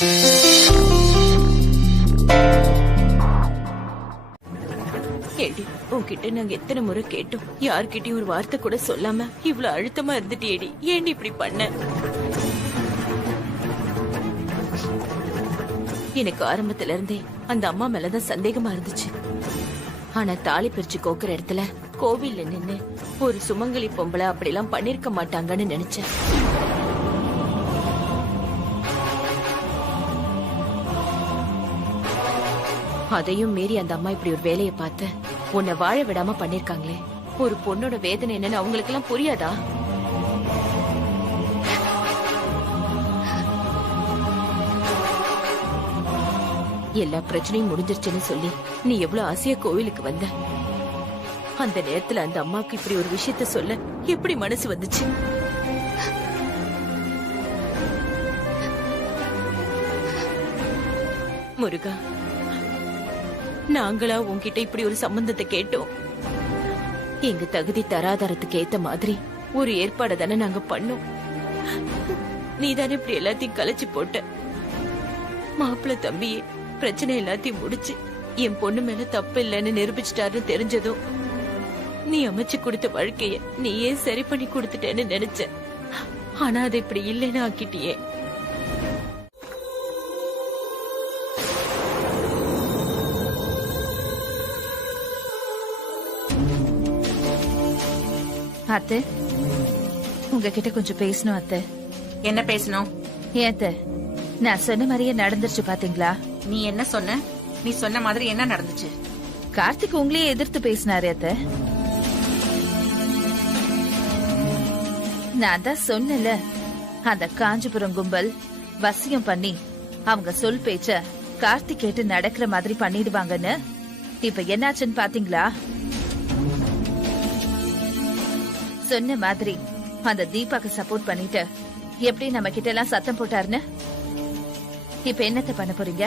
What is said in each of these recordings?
ஏடி, உன்கிட்ட நாங்க எத்தனை முறை கேட்டோம், யார்கிட்டயும் ஒரு வார்த்தை கூட சொல்லாம இவ்வளவு அழுத்தமா இருந்துட்டேடி. ஏண்டி இப்படி பண்ண? எனக்கு ஆரம்பத்துல இருந்தே அந்த அம்மா மேலதான் சந்தேகமா இருந்துச்சு. ஆனா தாலி பிரிச்சு கோக்குற இடத்துல கோவில்ல நின்னு ஒரு சுமங்கலி பொம்பளை அப்படி எல்லாம் பண்ணிருக்க மாட்டாங்கன்னு நினைச்சேன். அதையும் மீறி அந்த அம்மா இப்படி ஒரு வேலையை பார்த்து உன்னை வாழ விடாம பண்ணிருக்காங்களே. ஒரு பொண்ணோட வேதனை என்னன்னு அவங்களுக்கு எல்லாம் புரியாதா? எல்லா பிரச்சனையும் முடிஞ்சிருச்சுன்னு சொல்லி நீ எவ்வளவு ஆசையா கோவிலுக்கு வந்த. அந்த நேரத்துல அந்த அம்மாவுக்கு இப்படி ஒரு விஷயத்த சொல்ல எப்படி மனசு வந்துச்சு? முருகா, நாங்களா உன்கிட்ட இப்படி ஒரு சம்பந்தத்தை கேட்டோம். எங்க தகுதி தராதரத்துக்கு ஏத்த மாதிரி ஒரு ஏற்பாடு தானே நாங்க பண்ணோம். நீதானே இப்படி எல்லாத்தையும் கலைச்சு போட்ட. மாப்பிள்ள தம்பியே பிரச்சனை எல்லாத்தையும் முடிச்சு என் பொண்ணு மேல தப்பு இல்லைன்னு நிரூபிச்சிட்டாருன்னு தெரிஞ்சதும் நீ அமைச்சு கொடுத்த வாழ்க்கைய நீயே சரி பண்ணி கொடுத்துட்டேன்னு நினைச்ச. ஆனா அது இப்படி இல்லைன்னு ஆக்கிட்டியே. அத்தை, உங்ககிட்ட கொஞ்சம் பேசணும் அத்தை. என்ன பேசணும்? ஏத்த நான் சொன்ன மாதிரியே நடந்துருச்சு பாத்தீங்களா? நீ என்ன சொன்ன? நீ சொன்ன மாதிரி என்ன நடந்துச்சு? கார்த்திக் உங்களையே எதிர்த்து பேசினாரு அத்தை. நான் தான் சொன்னல, அந்த காஞ்சிபுரம் கும்பல் வசியம் பண்ணி அவங்க சொல் பேச்ச கார்த்திக் கேட்டு நடக்கிற மாதிரி பண்ணிடுவாங்கன்னு. இப்ப என்னாச்சுன்னு பாத்தீங்களா? சொன்ன மாதிரி அந்த தீபாக்கு சப்போர்ட் பண்ணிட்டு எப்படி நம்ம கிட்ட எல்லாம் சத்தம் போட்டாருன்னு. இப்ப என்னத்த பண்ண போறீங்க?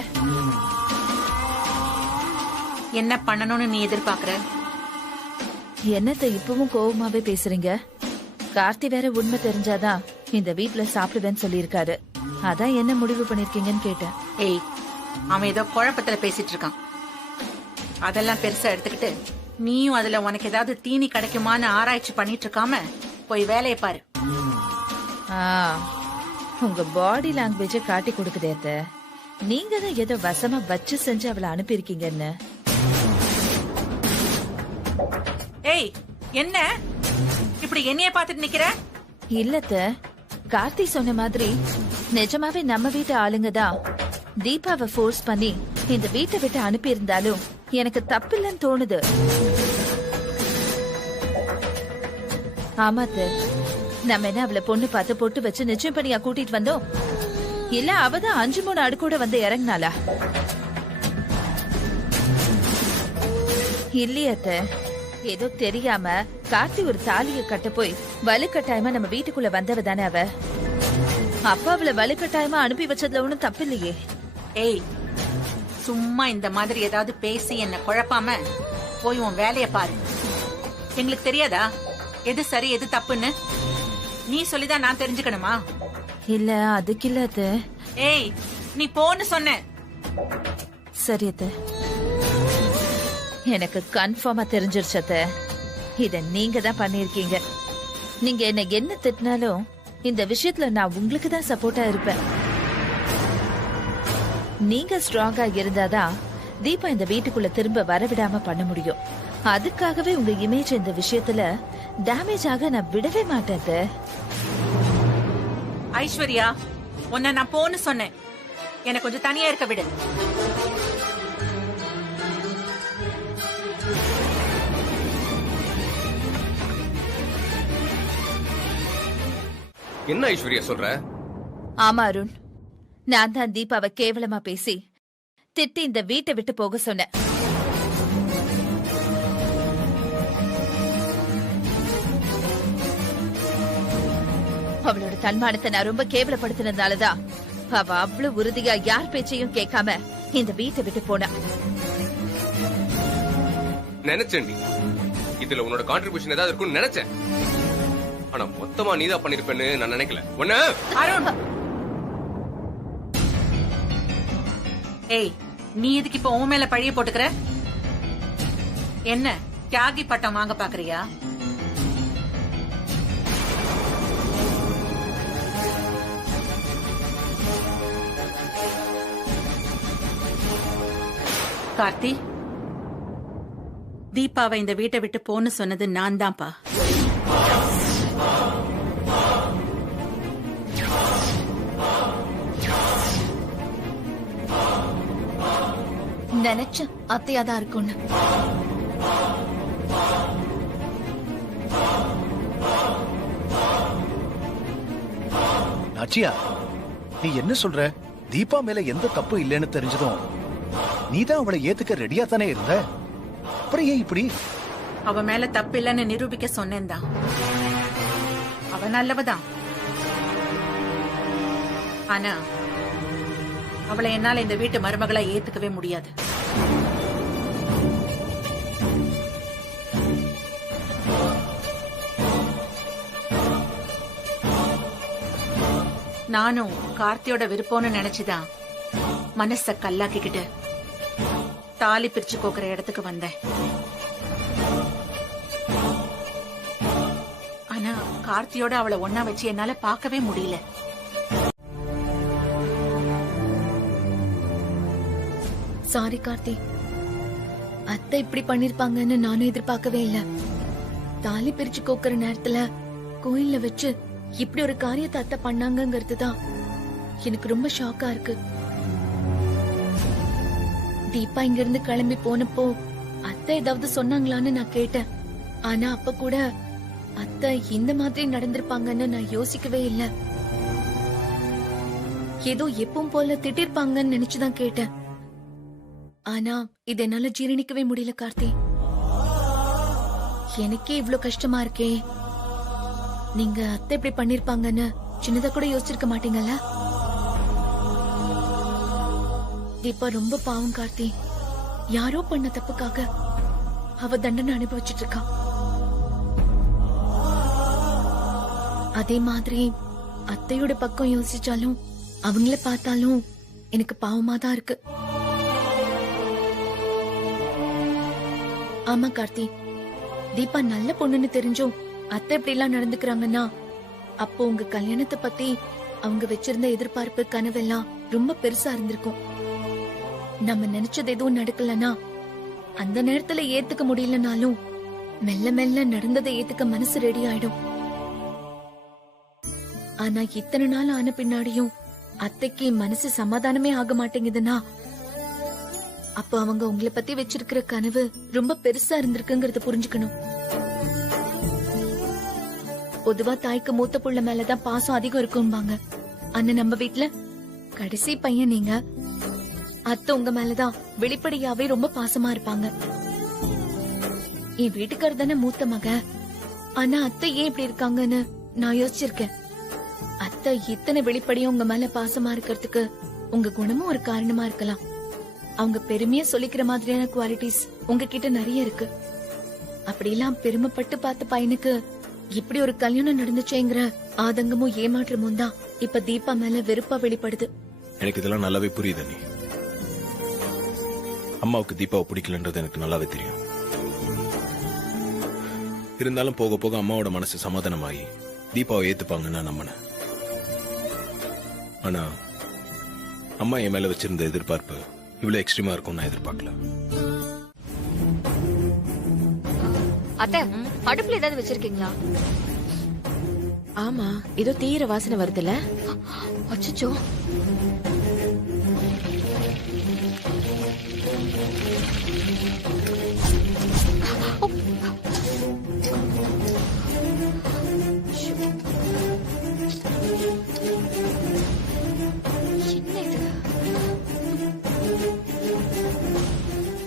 என்ன பண்ணணும்னு நீ எதிர்பார்க்கற? என்னத்த இப்பவும் கோவமாவே பேசுறீங்க? கார்த்தி வேற உண்மை தெரிஞ்சாதான் இந்த வீட்டுல சாப்பிடுவேன்னு சொல்லியிருக்காரு. அதான் என்ன முடிவு பண்ணிருக்கீங்கன்னு கேட்டேன். ஏய், அவன் ஏதோ குழப்பத்துல பேசிட்டு இருக்கான். அதெல்லாம் பெருசா எடுத்துக்கிட்டு நீயும் அதுல உனக்கு ஏதாவது தீனி கிடைக்குமான்னு ஆராய்ச்சி பண்ணிட்டு இருக்காம போய் வேலையை பாரு. உங்க பாடி லாங்குவேஜ காட்டி கொடுக்குதே அத்த. நீங்க தான் ஏதோ வசமா வச்சு செஞ்சு அவளை அனுப்பியிருக்கீங்கன்னு. ஏய், என்ன இப்படி என்னைய பாத்துட்டு நிக்கிற? இல்லத்த, கார்த்தி சொன்ன மாதிரி நிஜமாவே நம்ம வீட்டு ஆளுங்க தான் தீபாவை ஃபோர்ஸ் பண்ணி இந்த வீட்டை விட்டு அனுப்பி இருந்தாலும் எனக்கு தப்பில்லன்னு தோணுது. ஆமாத்த, நம்ம என்ன அவளை பொண்ணு பார்த்து பொட்டு வச்சு நிச்சயம் பண்ணியா கூட்டிட்டு வந்தோம்? இல்ல அவதான் 5-3 அடுக்கூட வந்து இறங்கினாளா? இல்லையத்த, ஏதோ தெரியாம கார்த்தி ஒரு தாலிய கட்ட போய் வலுக்கட்டாயமா நம்ம வீட்டுக்குள்ள வந்தவ தானே அவ. அப்ப அவளை வலுக்கட்டாயமா அனுப்பி வச்சதுல ஒண்ணும் தப்பு இல்லையே. ஏய், சும்மா இந்த மாதிரி ஏதாவது பேசி என்ன குழப்பாம போய் உன் வேலைய பாரு. எங்களுக்கு தெரியாதா எது சரி எது தப்புன்னு? நீ சொல்லிதான் நான் தெரிஞ்சுக்கணுமா? இல்ல அதுக்கு இல்ல அத்த. ஏய், நீ போன்னு சொன்ன. சரி அத்த, எனக்கு கன்ஃபார்மா தெரிஞ்சிருச்சு அத்த. இத நீங்க தான் பண்ணிருக்கீங்க. நீங்க என்ன திட்டினாலும் இந்த விஷயத்துல நான் உங்களுக்கு தான் சப்போர்ட்டா இருப்பேன். நீங்க ஸ்ட்ராங்கா இருந்தாதான் தீபா இந்த வீட்டுக்குள்ள திரும்ப வரவிடாம பண்ண முடியும். அதுக்காகவே உங்க இமேஜ் இந்த விஷயத்துல டேமேஜ் ஆக நான் விடவே மாட்டேன். ஐஸ்வர்யா, உன்னை நான் போன்னு சொன்னேன். எனக்கு கொஞ்சம் தனியா இருக்க விடு. என்ன ஐஸ்வர்யா சொல்ற? ஆமா அருண், நான் தான் தீபாவை கேவலமா பேசி திட்டி இந்த வீட்டை விட்டு போக சொன்னேன். அவளோட தன்மானத்தை நான் ரொம்ப கேவலப்படுத்தினதாலதான் அவ அவ்வளவு உறுதியா யார் பேச்சையும் கேட்காம இந்த வீட்டை விட்டு போனா. நினைச்சேன் இதுல உன்னோட கான்ட்ரிபியூஷன் ஏதாவது இருக்கும்னு நினைச்சேன். ஆனா மொத்தமா நீதான் பண்ணிருப்பேன்னு நான் நினைக்கல. ஒண்ணு அருண், ஏய், நீ எதுக்கு இப்ப உன் மேல பழிய போட்டுக்கிற? என்ன தியாகி பட்டம் வாங்க பாக்குறியா? கார்த்தி, தீபாவை இந்த வீட்டை விட்டு போன்னு சொன்னது நான் தான்ப்பா. நினைச்ச அத்தையாதான் இருக்கும்னு. நாச்சியா, நீ என்ன சொல்ற? தீபா மேல எந்த தப்பு இல்லைன்னு தெரிஞ்சதும் நீதான் அவளை ஏத்துக்க ரெடியா தானே இருந்த. அப்புறம் ஏன் இப்படி? அவ மேல தப்பு இல்லைன்னு நிரூபிக்க சொன்னேன் தான். அவ நல்லவதான். ஆனா அவளை என்னால இந்த வீட்டு மருமகளா ஏத்துக்கவே முடியாது. நானும் கார்த்தியோட விருப்பம்னு நினைச்சுதான் மனச கல்லாக்கிக்கிட்டு தாலி பிரிச்சு கோக்குற இடத்துக்கு வந்தேன். ஆனா கார்த்தியோட அவளை ஒன்னா வச்சு என்னால பார்க்கவே முடியல. சாரி கார்த்தி, அத்தை இப்படி பண்ணிருப்பாங்கன்னு நானும் எதிர்பார்க்கவே இல்ல. தாலி பிரிச்சு கோக்குற நேரத்துல கோயில்ல வச்சு இப்படி ஒரு காரியத்தை அத்தை பண்ணாங்கிறது தான் எனக்கு ரொம்ப ஷாக்கா இருக்கு. தீபா இங்க இருந்து கிளம்பி போனப்போ அத்தை ஏதாவது சொன்னாங்களான்னு நான் கேட்டேன். ஆனா அப்ப கூட அத்தை இந்த மாதிரி நடந்திருப்பாங்கன்னு நான் யோசிக்கவே இல்ல. ஏதோ எப்பவும் போல திட்டிருப்பாங்கன்னு நினைச்சுதான் கேட்டேன். ஆனா இது என்னால ஜீரணிக்கவே முடியல கார்த்தி. எனக்கே இவ்ளோ கஷ்டமா இருக்கே. நீங்க அத்தை இப்படி பண்ணிருப்பாங்கன்னு சின்னதா கூட யோசிச்சிருக்க மாட்டீங்கல்ல? தீபா ரொம்ப பாவம் கார்த்தி. யாரோ பண்ண தப்புக்காக அவ தண்டனை அனுபவிச்சுட்டு இருக்கா. அதே மாதிரி அத்தையோட பக்கம் யோசிச்சாலும் அவங்கள பார்த்தாலும் எனக்கு பாவமா தான் இருக்கு. ஆமா கார்த்தி, தீபா நல்ல பொண்ணுன்னு தெரிஞ்சும் அத்தை இப்படி எல்லாம் நடந்துக்கிறாங்கன்னா அப்போ உங்க கல்யாணத்தை பத்தி அவங்க வச்சிருந்த எதிர்பார்ப்பு கனவெல்லாம் ரொம்ப பெருசா இருந்திருக்கும். நம்ம நினைச்சது எதுவும் நடக்கலனா அந்த நேரத்துல ஏத்துக்க முடியலனாலும் மெல்ல மெல்ல நடந்ததை ஏத்துக்க மனசு ரெடி ஆயிடும். ஆனா இத்தனை நாள் ஆன பின்னாடியும் அத்தைக்கு மனசு சமாதானமே ஆக மாட்டேங்குதுன்னா அப்ப அவங்க உங்களை பத்தி வச்சிருக்கிற கனவு ரொம்ப பெருசா இருந்திருக்குங்கறத புரிஞ்சுக்கணும். பொதுவா தாய்க்கு மூத்த புள்ள மேலதான் பாசம் அதிகம் இருக்கும்பாங்க. ஆனா நம்ம வீட்ல கடைசி பையன் நீங்க. அத்தை உங்க மேலதான் வெளிப்படையாவே ரொம்ப பாசமா இருப்பாங்க. என் வீட்டுக்காரர் தானே மூத்த மக. ஆனா அத்தை ஏன் இப்படி இருக்காங்கன்னு நான் யோசிச்சிருக்கேன். அத்தை இத்தனை வெளிப்படையும் உங்க மேல பாசமா இருக்கிறதுக்கு உங்க குணமும் ஒரு காரணமா இருக்கலாம். அவங்க பெருமையா சொல்லிக்கிற மாதிரியான குவாலிட்டிஸ் உங்ககிட்ட நிறைய இருக்கு. அப்படியெல்லாம் பெருமைப்பட்டு பார்த்த பையனுக்கு இப்படி ஒரு கல்யாணம் நடந்துச்சேங்கிற ஆதங்கமும் ஏமாற்றமும் தான் இப்ப தீபா மேல வெறுப்பா வெளிப்படுது. எனக்கு இதெல்லாம் நல்லாவே புரியுது. நீ அம்மாவுக்கு தீபாவை பிடிக்கலன்றது எனக்கு நல்லாவே தெரியும். இருந்தாலும் போக போக அம்மாவோட மனசு சமாதானமாகி தீபாவை ஏத்துப்பாங்கன்னு நான் நம்பினேன். ஆனா அம்மா என் மேல வச்சிருந்த எதிர்பார்ப்பு இவ்வளவு எக்ஸ்ட்ரீமா இருக்கும் நான் எதிர்பார்க்கல. அத்தை, அடுப்புல ஏதாவது வச்சிருக்கீங்களா? ஆமா, ஏதோ தீர வாசனை வருதுல. அச்சச்சோ.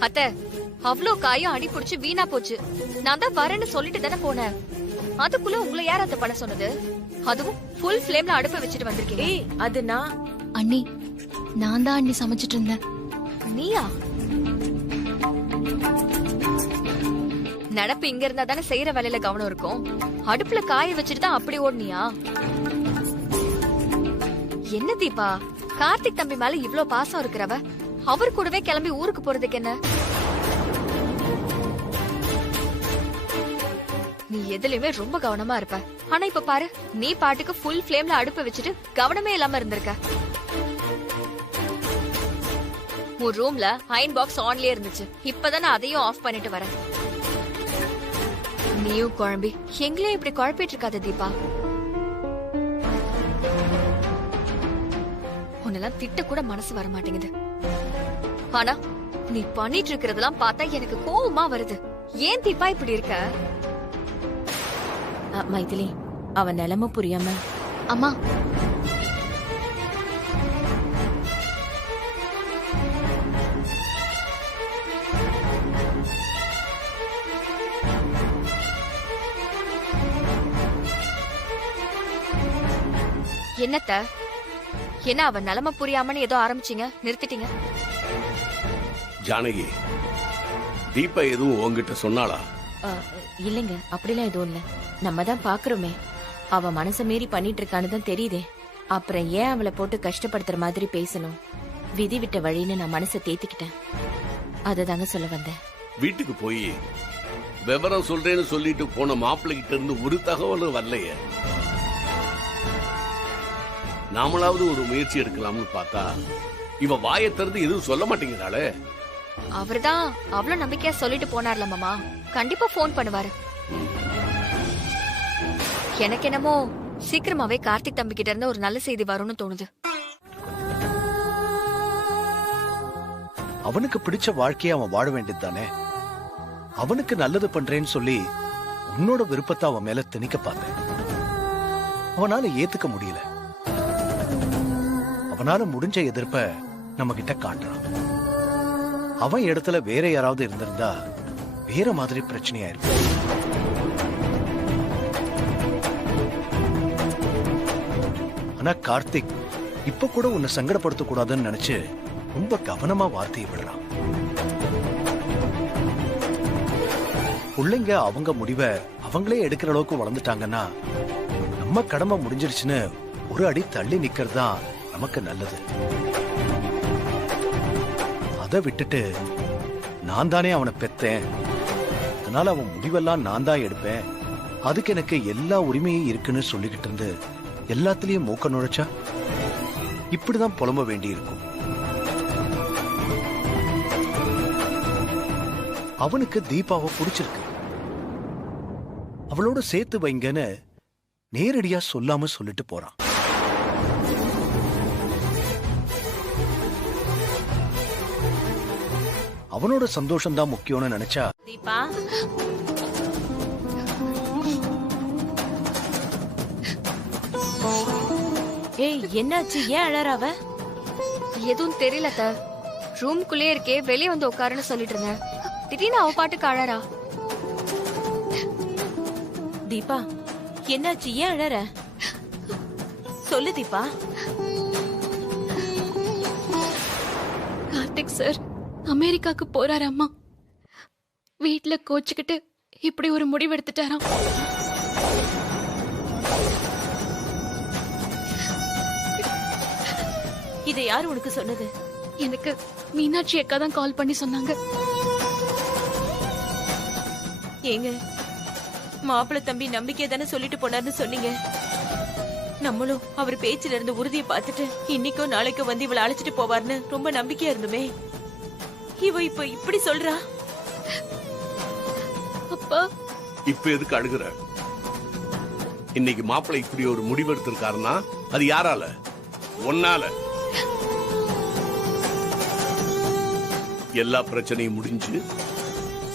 அத்தை, அவ்ளோ காயும் அடி புடிச்சு வீணா போச்சு. நான் தான் வரேன்னு சொல்லிட்டு தானே போனேன். அதுக்குள்ள உங்களை யார் அத்தை பண்ண சொன்னது? அதுவும் ஃபுல் ஃப்ளேம்ல அடுப்ப வச்சுட்டு வந்திருக்கீங்க. ஏய், அது நான். அண்ணி, நான் தான் அண்ணி சமைச்சிட்டு இருந்தேன். நீயா? நடப்பு இங்க இருந்தா தானே செய்யற வேலையில கவனம் இருக்கும். அடுப்புல காய வச்சுட்டு தான் அப்படி ஓடுனியா? என்ன தீபா, கார்த்திக் தம்பி மேல இவ்ளோ பாசம் இருக்கிறவ அவர் கூடவே கிளம்பி ஊருக்கு போறதுக்கு என்ன? நீ எதுலயுமே ரொம்ப கவனமா இருப்ப. ஆனா இப்ப பாரு, நீ பாட்டுக்கு ஃபுல் ஃப்ளேம்ல அடுப்ப வச்சுட்டு கவனமே இல்லாம இருந்திருக்க. உன் ரூம்ல அயன் பாக்ஸ் ஆன்லயே இருந்துச்சு. இப்பதான் நான் அதையும் ஆஃப் பண்ணிட்டு வரேன். நீயும் குழம்பி எங்களையும் இப்படி குழப்பிட்டு இருக்காத தீபா. உன்னெல்லாம் திட்ட கூட மனசு வர மாட்டேங்குது. ஆனா நீ பண்ணிட்டு இருக்கிறதெல்லாம் பார்த்தா எனக்கு கோவமா வருது. ஏன் தீபா இப்படி இருக்க? மைதிலி, அவன் நிலைமை புரியாம. அம்மா, என்னத்த? என்ன அவன் நிலைமை புரியாமன்னு ஏதோ ஆரம்பிச்சீங்க, நிறுத்திட்டீங்க? ஜானகி, தீபா எதுவும் உங்ககிட்ட சொன்னாளா? இல்லைங்க, அப்படிலாம் எதுவும் இல்ல. நம்ம தான் பாக்குறோமே, அவ மனச மீறி பண்ணிட்டு இருக்கான்னு தான் தெரியுதே. அப்புறம் ஏன் அவளை போட்டு கஷ்டப்படுத்துற மாதிரி பேசணும்? விதி விட்ட வழின்னு நான் மனசை தேத்திக்கிட்டேன். அததாங்க சொல்ல வந்தேன். வீட்டுக்கு போய் விவரம் சொல்றேன்னு சொல்லிட்டு போன மாப்பிள்ளைகிட்ட இருந்து ஒரு தகவலும் வரலையே. நாமளாவது ஒரு முயற்சி எடுக்கலாம்னு பார்த்தா இவ வாயை திறந்து எதுவும் சொல்ல மாட்டேங்கிறாளே. அவர்தான் அவ்வளவு நம்பிக்கையா சொல்லிட்டு போனார்ல மாமா, கண்டிப்பா போன் பண்ணுவாரு. எனக்கு என்னமோ சீக்கிரமாவே கார்த்திக் தம்பி கிட்ட இருந்து ஒரு நல்ல செய்தி வரும்னு தோணுது. அவனுக்கு பிடிச்ச வாழ்க்கையை அவன் வாழ வேண்டியது தானே. அவனுக்கு நல்லது பண்றேன்னு சொல்லி உன்னோட விருப்பத்தை அவன் மேல திணிக்க பார்த்தேன். அவனால ஏத்துக்க முடியல. அவனால முடிஞ்ச எதிர்ப்ப நம்ம கிட்ட காட்டுறான். அவன் இடத்துல வேற யாராவது இருந்திருந்தா வேற மாதிரி பிரச்சனையா இருக்கு. ஆனா கார்த்திக் இப்ப கூட உன்னை சங்கடப்படுத்த கூடாதுன்னு நினைச்சு ரொம்ப கவனமா வார்த்தையை விடுறான். பிள்ளைங்க அவங்க முடிவை அவங்களே எடுக்கிற அளவுக்கு வளர்ந்துட்டாங்கன்னா நம்ம கடமை முடிஞ்சிருச்சுன்னு ஒரு அடி தள்ளி நிக்கிறது தான் நமக்கு நல்லது. அதை விட்டுட்டு நான் தானே அவனை பெத்தேன், அதனால அவன் முடிவெல்லாம் நான் தான் எடுப்பேன், அதுக்கு எனக்கு எல்லா உரிமையும் இருக்குன்னு சொல்லிக்கிட்டு இருந்து எல்லாத்திலயும் மூக்க நுழைச்சா இப்படிதான் புலம்ப வேண்டி இருக்கும். அவனுக்கு தீபாவை பிடிச்சிருக்கு, அவளோட சேர்த்து வைங்கன்னு நேரடியா சொல்லாம சொல்லிட்டு போறான். அவனோட சந்தோஷம் தான் முக்கியம்னு நினைச்சா தீபா, ஏய் என்னாச்சு? ஏன் அழறாவ? எதுவும் தெரியல த. ரூம்குள்ளே இருக்கே, வெளியே வந்து உட்காருன்னு சொல்லிட்டு இருந்தேன். திடீர்னு அவ பாட்டுக்கு அழறா. தீபா, என்னாச்சு? ஏன் அழற? சொல்லு தீபா. கார்த்திக் சார் அமெரிக்காக்கு போறாரு அம்மா. வீட்டுல கோச்சுக்கிட்டு இப்படி ஒரு முடிவு எடுத்துட்டாராம். இதை யாரு உனக்கு சொன்னது? எனக்கு மீனாட்சி அக்கா தான் கால் பண்ணி சொன்னாங்க. ஏங்க, மாப்பிள்ளை தம்பி நம்பிக்கை தானே சொல்லிட்டு போனார்னு சொன்னீங்க. நம்மளும் அவர் பேச்சுல இருந்து உறுதியை பார்த்துட்டு இன்னைக்கோ நாளைக்கோ வந்து இவளை அழைச்சிட்டு போவார்னு ரொம்ப நம்பிக்கையா இருந்துமே. இவ இப்ப இப்படி சொல்றா. அப்பா, இப்ப எதுக்கு அழுகுற? இன்னைக்கு மாப்பிள்ளை இப்படி ஒரு முடிவெடுத்திருக்காருன்னா அது யாரால? ஒன்னால. எல்லா பிரச்சனையும் முடிஞ்சு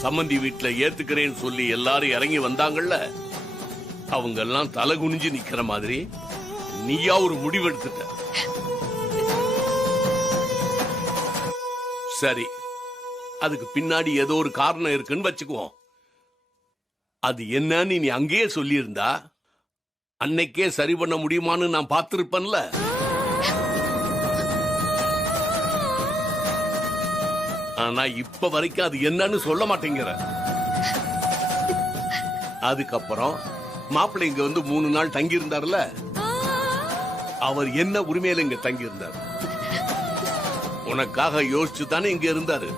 சம்மந்தி வீட்டுல ஏத்துக்கிறேன்னு சொல்லி எல்லாரும் இறங்கி வந்தாங்கல்ல, அவங்க எல்லாம் தலை குனிஞ்சு நிக்கிற மாதிரி நீயா ஒரு முடிவெடுத்துட்ட. சரி, அதுக்கு பின்னாடி ஏதோ ஒரு காரணம் இருக்குன்னு வச்சுக்குவோம். அது என்னன்னு நீ அங்கேயே சொல்லியிருந்தா அன்னைக்கே சரி பண்ண முடியுமான்னு நான் பார்த்திருப்பேன்ல. ஆனா இப்ப வரைக்கும் அது என்னன்னு சொல்ல மாட்டேங்கிற. அதுக்கப்புறம் மாப்பிள்ளை இங்க வந்து 3 நாள் தங்கி இருந்தார்ல, அவர் என்ன உரிமையில இங்க தங்கி இருந்தார்? உனக்காக யோசிச்சு தானே இங்க இருந்தாரு.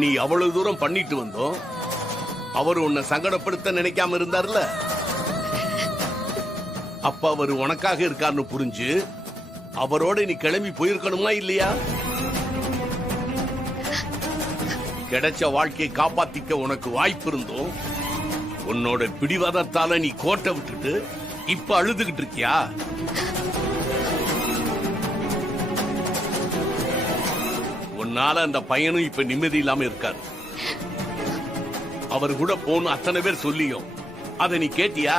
நீ அவ்வளவு தூரம் பண்ணிட்டு வந்தோம், அவர் உன்னை சங்கடப்படுத்த நினைக்காம இருந்தார்ல. அப்ப அவர் உனக்காக இருக்காருன்னு புரிஞ்சு அவரோட நீ கிளம்பி போயிருக்கணுமா இல்லையா? கிடைச்ச வாழ்க்கையை காப்பாத்திக்க உனக்கு வாய்ப்பு இருந்தோம், உன்னோட பிடிவாதத்தால நீ கோட்டை விட்டுட்டு இப்ப அழுதுகிட்டு இருக்கியா? உன்னால அந்த பையனும் இப்ப நிம்மதி இல்லாம இருக்காரு. அவர் கூட போன அத்தனை பேர் சொல்லியும் அத நீ கேட்டியா?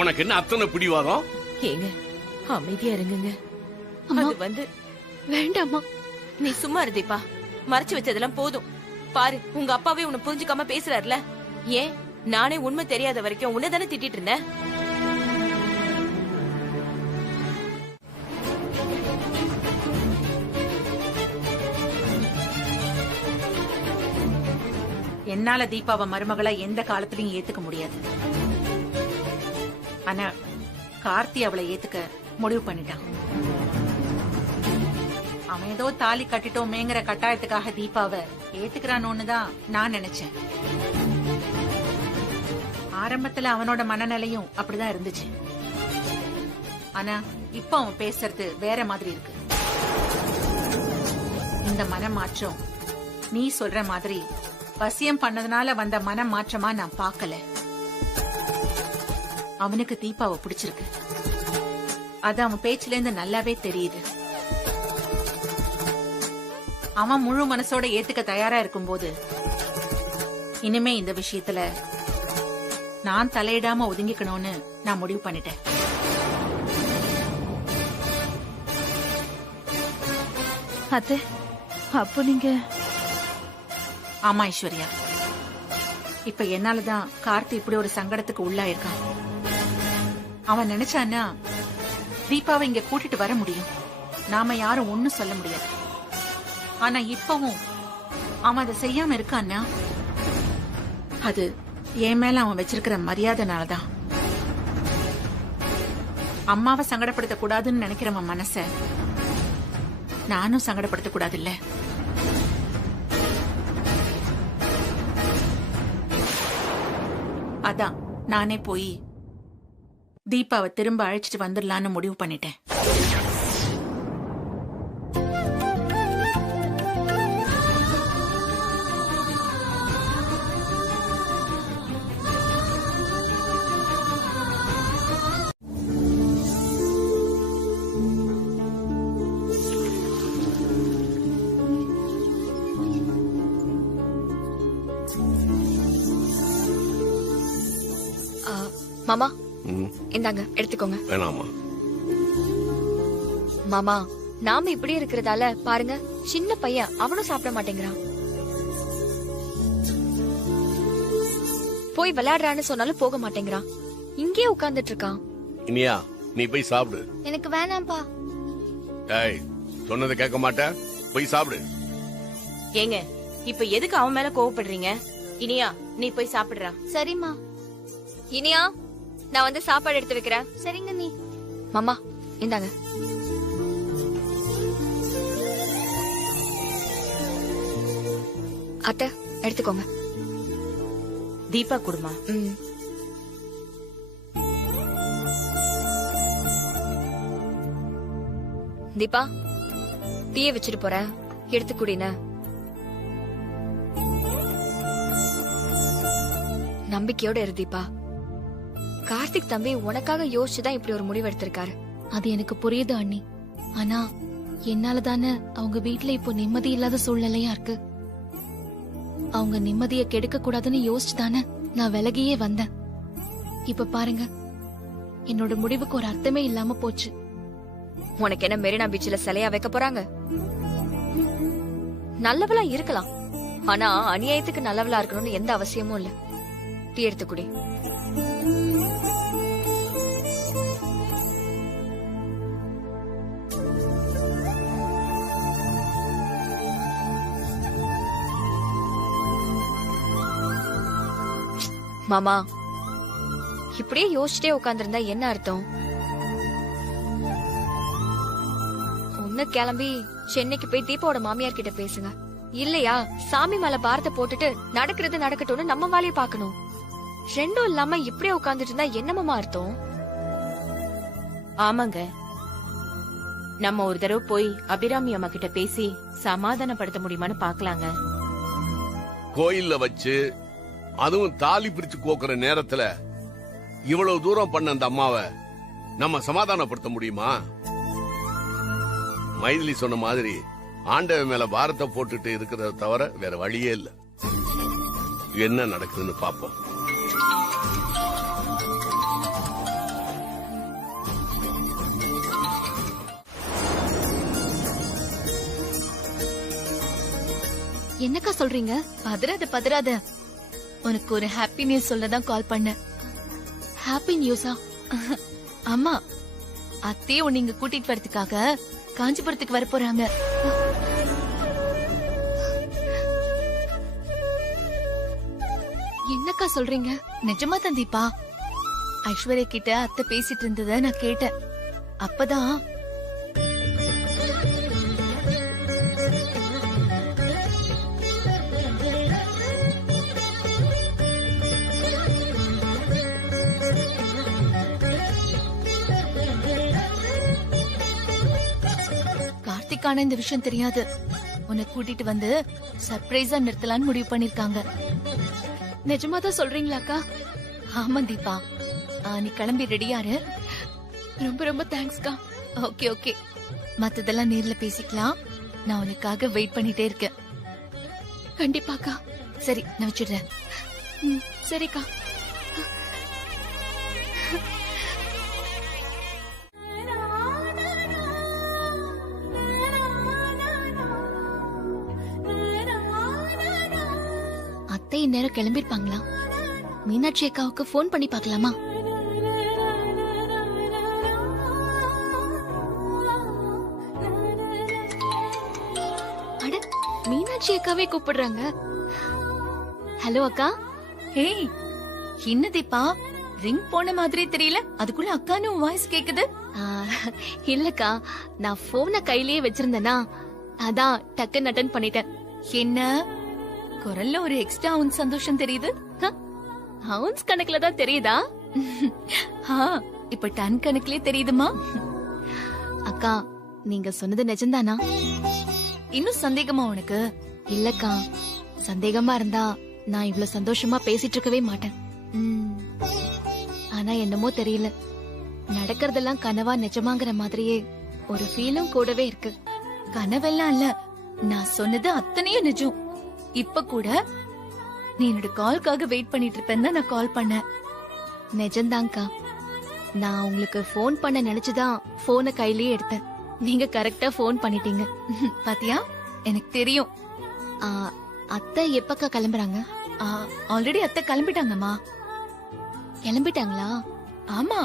உனக்கு என்ன அத்தனை பிடிவாதம்? ஏங்க அமைதியா இருங்குங்க. அது வந்து வேண்டாமா? நீ சும்மா இருந்தீப்பா. மறைச்சு வச்சதெல்லாம் போதும். பாரு, உங்க அப்பாவே உன்னை புரிஞ்சுக்காம பேசுறாருல. ஏன் நானே உண்மை தெரியாத வரைக்கும் உன்னதானே திட்டிட்டு இருந்தேன். என்னால தீபாவை மருமகளை எந்த காலத்திலயும் ஏத்துக்க முடியாது. ஆனா கார்த்தி அவளை ஏத்துக்க முடிவு பண்ணிட்டான். அவன் ஏதோ தாலி கட்டிட்டோமேங்கிற கட்டாயத்துக்காக தீபாவை ஏத்துக்கிறான்னு தான் நான் நினைச்சேன். ஆரம்பத்துல அவனோட மனநிலையும் அப்படிதான் இருந்துச்சு. ஆனா இப்ப அவன் பேசுறது வேற மாதிரி இருக்கு. இந்த மனமாற்றம் நீ சொல்ற மாதிரி வசியம் பண்ணதுனால வந்த மனமாற்றமா நான் பார்க்கல. அவனுக்கு தீபாவை பிடிச்சிருக்கு. அது அவன் பேச்சுல இருந்து நல்லாவே தெரியுது. அவன் முழு மனசோட ஏத்துக்க தயாரா இருக்கும்போது இனிமே இந்த விஷயத்துல நான் தலையிடாம ஒதுங்கிக்கணும்னு நான் முடிவு பண்ணிட்டேன். அத்தை, அப்போ நீங்க? ஆமா ஐஸ்வர்யா, இப்ப என்னாலதான் கார்த்தி இப்படி ஒரு சங்கடத்துக்கு உள்ளாயிருக்கான். அவன் நினைச்சான்னா தீபாவை இங்க கூட்டிட்டு வர முடியும். நாம யாரும் ஒண்ணும் சொல்ல முடியாது. ஆனா இப்பவும் அவன் அதை செய்யாம இருக்கான்னா அது என் மேல அவன் வச்சிருக்கிற மரியாதைனாலதான். அம்மாவை சங்கடப்படுத்த கூடாதுன்னு நினைக்கிறவன் மனச நானும் சங்கடப்படுத்த கூடாது இல்ல. அதான் நானே போய் தீபாவை திரும்ப அழைச்சிட்டு வந்துடலான்னு முடிவு பண்ணிட்டேன். மாமா இந்தாங்க எடுத்துக்கோங்க. வேணாமா? மாமா நாம இப்படி இருக்கிறதால பாருங்க, சின்ன பையன் அவனும் சாப்பிட மாட்டேங்கிறான். போய் விளையாடுறான்னு சொன்னாலும் போக மாட்டேங்கிறான். இங்கே உட்கார்ந்துட்டு இருக்கான். இனியா நீ போய் சாப்பிடு. எனக்கு வேணாம்பா. ஏய், சொன்னதை கேட்க மாட்டேன், போய் சாப்பிடு. ஏங்க இப்ப எதுக்கு அவன் மேல கோவப்படுறீங்க? இனியா நீ போய் சாப்பிடுறா. சரிம்மா. இனியா நான் வந்து சாப்பாடு எடுத்து வைக்கிறேன். சரிங்க நீ. மாமா இந்தாங்க. அத்தை எடுத்துக்கோங்க. தீபா குடுமா. ம். தீபா டீய வச்சுட்டு போறேன், எடுத்து குடின. நம்பிக்கையோட இரு தீபா. கார்த்திக் தம்பி உனக்காக யோசிச்சுதான் இப்படி ஒரு முடிவு எடுத்திருக்காரு. அது எனக்கு புரியுது அண்ணி. ஆனா என்னால தானே அவங்க வீட்டுல இப்போ நிம்மதி இல்லாத சூழ்நிலையா இருக்கு. அவங்க நிம்மதியை கெடுக்க கூடாதுன்னு யோசிச்சு தானே நான் விலகியே வந்தேன். இப்ப பாருங்க, என்னோட முடிவுக்கு ஒரு அர்த்தமே இல்லாம போச்சு. உனக்கு என்ன மெரினா பீச்சில சிலையா வைக்க போறாங்க? நல்லவளா இருக்கலாம், ஆனா அநியாயத்துக்கு நல்லவளா இருக்கணும்னு எந்த அவசியமும் இல்ல. டீ எடுத்து குடி. மாமா இப்படியே யோசிச்சுட்டே உட்கார்ந்திருந்தா என்ன அர்த்தம்? ஒண்ணு கிளம்பி சென்னைக்கு போய் தீபாவோட மாமியார் கிட்ட பேசுங்க, இல்லையா சாமி மேல பாரத்தை போட்டுட்டு நடக்கிறது நடக்கட்டும்னு நம்ம வேலையை பார்க்கணும். ரெண்டும் இல்லாம இப்படியே உட்கார்ந்துட்டு இருந்தா என்னமாமா அர்த்தம்? ஆமாங்க, நம்ம ஒரு தடவை போய் அபிராமி அம்மா கிட்ட பேசி சமாதானப்படுத்த முடியுமான்னு பாக்கலாங்க. கோயில்ல வச்சு அதுவும் தாலி பிரிச்சு கோக்குற நேரத்துல இவ்வளவு தூரம் பண்ண அந்த அம்மாவை நம்ம சமாதானப்படுத்த முடியுமா? மைதிலி சொன்ன மாதிரி ஆண்டவன் மேல பாரத்தை போட்டுட்டு இருக்கிறத தவிர வேற வழியே இல்ல. என்ன நடக்குதுன்னு பாப்போம். என்னக்கா சொல்றீங்க? பதறாத, உனக்கு ஒரு ஹாப்பி நியூஸ் சொல்லதான் கால் பண்ண. ஹாப்பி நியூஸா? ஆமா, அத்தையை உன்னை இங்க கூட்டிட்டு வரதுக்காக காஞ்சிபுரத்துக்கு வர போறாங்க. என்னக்கா சொல்றீங்க? நிஜமா தான் தீபா. ஐஸ்வர்யா கிட்ட அத்தை பேசிட்டு இருந்தத நான் கேட்டேன். அப்பதான் கார்த்திக்கான இந்த விஷயம் தெரியாது. உன்னை கூட்டிட்டு வந்து சர்ப்ரைஸா நிறுத்தலான்னு முடிவு பண்ணிருக்காங்க. நிஜமா தான் சொல்றீங்களாக்கா? ஆமா தீபா, நீ கிளம்பி ரெடியாரு. ரொம்ப ரொம்ப தேங்க்ஸ்க்கா. ஓகே ஓகே, மத்ததெல்லாம் நேர்ல பேசிக்கலாம். நான் உனக்காக வெயிட் பண்ணிட்டே இருக்கேன். கண்டிப்பாக்கா. சரி, நான் வச்சிடுறேன். சரிக்கா. அத்தை இந்நேரம் கிளம்பிருப்பாங்களா? மீனாட்சி அக்காவுக்கு போன் பண்ணி பார்க்கலாமா? அட, மீனாட்சி அக்காவே கூப்பிடுறாங்க. ஹலோ அக்கா. ஏய், என்ன தீபா, ரிங் போன மாதிரி தெரியல, அதுக்குள்ள அக்கான்னு வாய்ஸ் கேக்குது. இல்லக்கா, நான் போனை கையிலேயே வச்சிருந்தேனா, அதான் டக்குன்னு அட்டெண்ட் பண்ணிட்டேன். என்ன குரல்ல ஒரு எக்ஸ்ட்ரா உன் சந்தோஷம் தெரியுது. ஹவுன்ஸ் கணக்குல தான் தெரியுதா? இப்ப டன் கணக்குலயே தெரியுதுமா. அக்கா, நீங்க சொன்னது நிஜம்தானா? இன்னும் சந்தேகமா உனக்கு? இல்லக்கா, சந்தேகமா இருந்தா நான் இவ்வளவு சந்தோஷமா பேசிட்டு இருக்கவே மாட்டேன். ஆனா என்னமோ தெரியல, நடக்கிறதெல்லாம் கனவா நிஜமாங்கிற மாதிரியே ஒரு ஃபீலும் கூடவே இருக்கு. கனவெல்லாம் இல்ல, நான் சொன்னது அத்தனையும் நிஜம். இப்ப கூட நீ என்னோட கால்காக வெயிட் பண்ணிட்டு இருப்பேன்னு நான் கால் பண்ணேன். நிஜம்தான்க்கா. நான் உங்களுக்கு போன் பண்ண நினைச்சுதான் போனை கையிலேயே எடுத்தேன். நீங்க கரெக்டா போன் பண்ணிட்டீங்க. பாத்தியா, எனக்கு தெரியும். அத்தை எப்பக்கா கிளம்புறாங்க? ஆல்ரெடி அத்தை கிளம்பிட்டாங்கம்மா. கிளம்பிட்டாங்களா? ஆமா,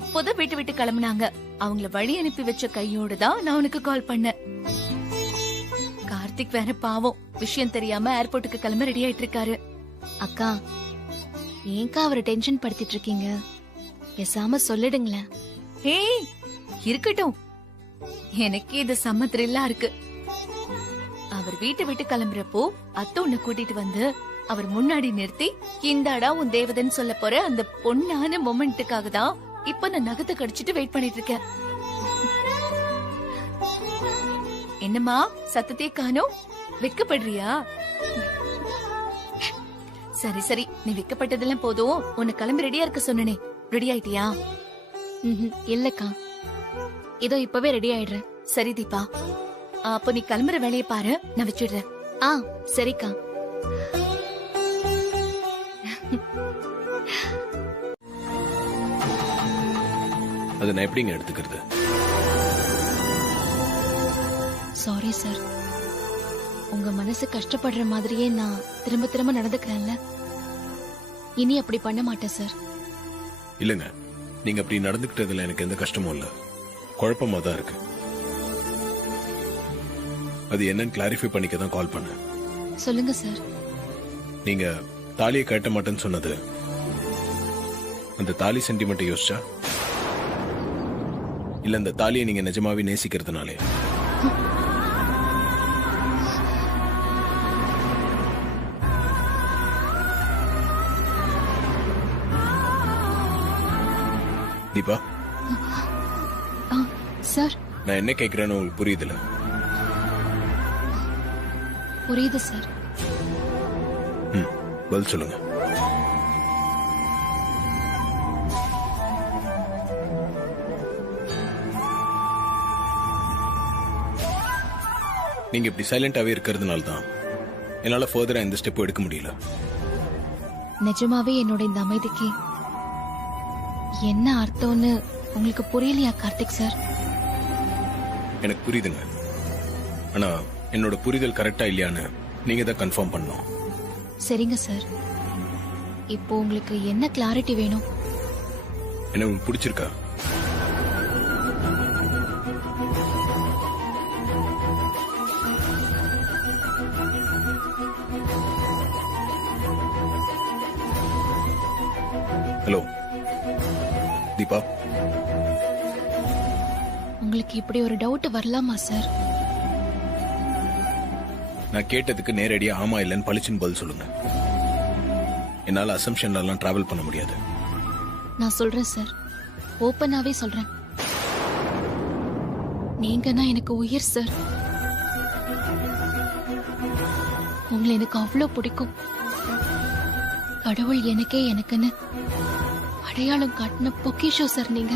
இப்போதான் வீட்டு விட்டு கிளம்புனாங்க. அவங்கள வழி அனுப்பி வச்ச கையோடு தான் நான் உனக்கு கால் பண்ணேன். கார்த்திக் வேற பாவம், விஷயம் தெரியாம ஏர்போர்ட்டுக்கு கிளம்ப ரெடி ஆயிட்டு இருக்காரு. அக்கா, ஏன்க்கா அவரை டென்ஷன் படுத்திட்டு இருக்கீங்க? பேசாம சொல்லிடுங்களேன். ஏய், இருக்கட்டும், எனக்கு இது செம்ம த்ரில்லா இருக்கு. அவர் வீட்டை விட்டு கிளம்புறப்போ அத்தை உன்னை கூட்டிட்டு வந்து அவர் முன்னாடி நிறுத்தி, இந்தாடா உன் தேவதன் சொல்ல போற அந்த பொண்ணான மொமெண்ட்டுக்காக தான் இப்ப நான் நகத்தை கடிச்சிட்டு வெயிட் பண்ணிட்டு இருக்கேன். என்னம்மா, சத்தத்தையே காணோம், வெக்கப்படுறியா? சரி சரி, நீ வெக்கப்பட்டதெல்லாம் போதும். உன்னை கிளம்பி ரெடியா இருக்க சொன்னனே, ரெடி ஆயிட்டியா? இல்லக்கா, இதோ இப்பவே ரெடி ஆயிடுறேன். சரி தீபா, அப்ப நீ கிளம்புற வேலையை பாரு, நான் வச்சிடுறேன். சரிக்கா. அது நான் எப்படிங்க எடுத்துக்கிறது? சாரி சார், உங்க மனசு கஷ்டப்படுற மாதிரியே நான் திரும்ப திரும்ப நடந்துக்கிறேன்ல. இனி அப்படி பண்ண மாட்டேன் சார். இல்லங்க, நீங்க அப்படி நடந்துக்கிட்டதுல எனக்கு எந்த கஷ்டமும் இல்ல, குழப்பமா தான் இருக்கு. அது என்னன்னு கிளாரிஃபை பண்ணிக்க தான் கால் பண்ணேன். சொல்லுங்க சார். நீங்க தாலியை கட்ட மாட்டேன்னு சொன்னது அந்த தாலி சென்டிமெண்ட் யோசிச்சா? இல்ல இந்த தாலியை நீங்க நிஜமாவே நேசிக்கிறதுனாலே? தீபா, சார் நான் என்ன கேட்கிறேன்னு உங்களுக்கு புரியுதுல? புரியுது சார். பதில் சொல்லுங்க. நீங்க இப்படி சைலண்டாவே இருக்கிறதுனால தான் என்னால ஃபர்தரா இந்த ஸ்டெப் எடுக்க முடியல. நிஜமாவே என்னோட இந்த அமைதிக்கு என்ன அர்த்தம்னு உங்களுக்கு புரியலையா கார்த்திக் சார்? எனக்கு புரியுதுங்க. ஆனா என்னோட புரிதல் கரெக்டா இல்லையான்னு நீங்க தான் கன்ஃபார்ம் பண்ணணும். சரிங்க சார். இப்போ உங்களுக்கு என்ன கிளாரிட்டி வேணும்? என்ன உங்களுக்கு பிடிச்சிருக்கா? ஹலோ தீபா, உங்களுக்கு இப்படி ஒரு டவுட் வரலாமா சார்? நான் கேட்டதுக்கு நேரடியா ஆமா இல்லன்னு பளிச்சுன்னு பதில் சொல்லுங்க. என்னால அசம்ஷன்ல எல்லாம் டிராவல் பண்ண முடியாது. நான் சொல்றேன் சார், ஓப்பனாவே சொல்றேன். நீங்கன்னா எனக்கு உயிர் சார். உங்களை எனக்கு அவ்வளவு பிடிக்கும். கடவுள் எனக்குன்னு அடையாளம் காட்டின பொக்கிஷம் சார் நீங்க.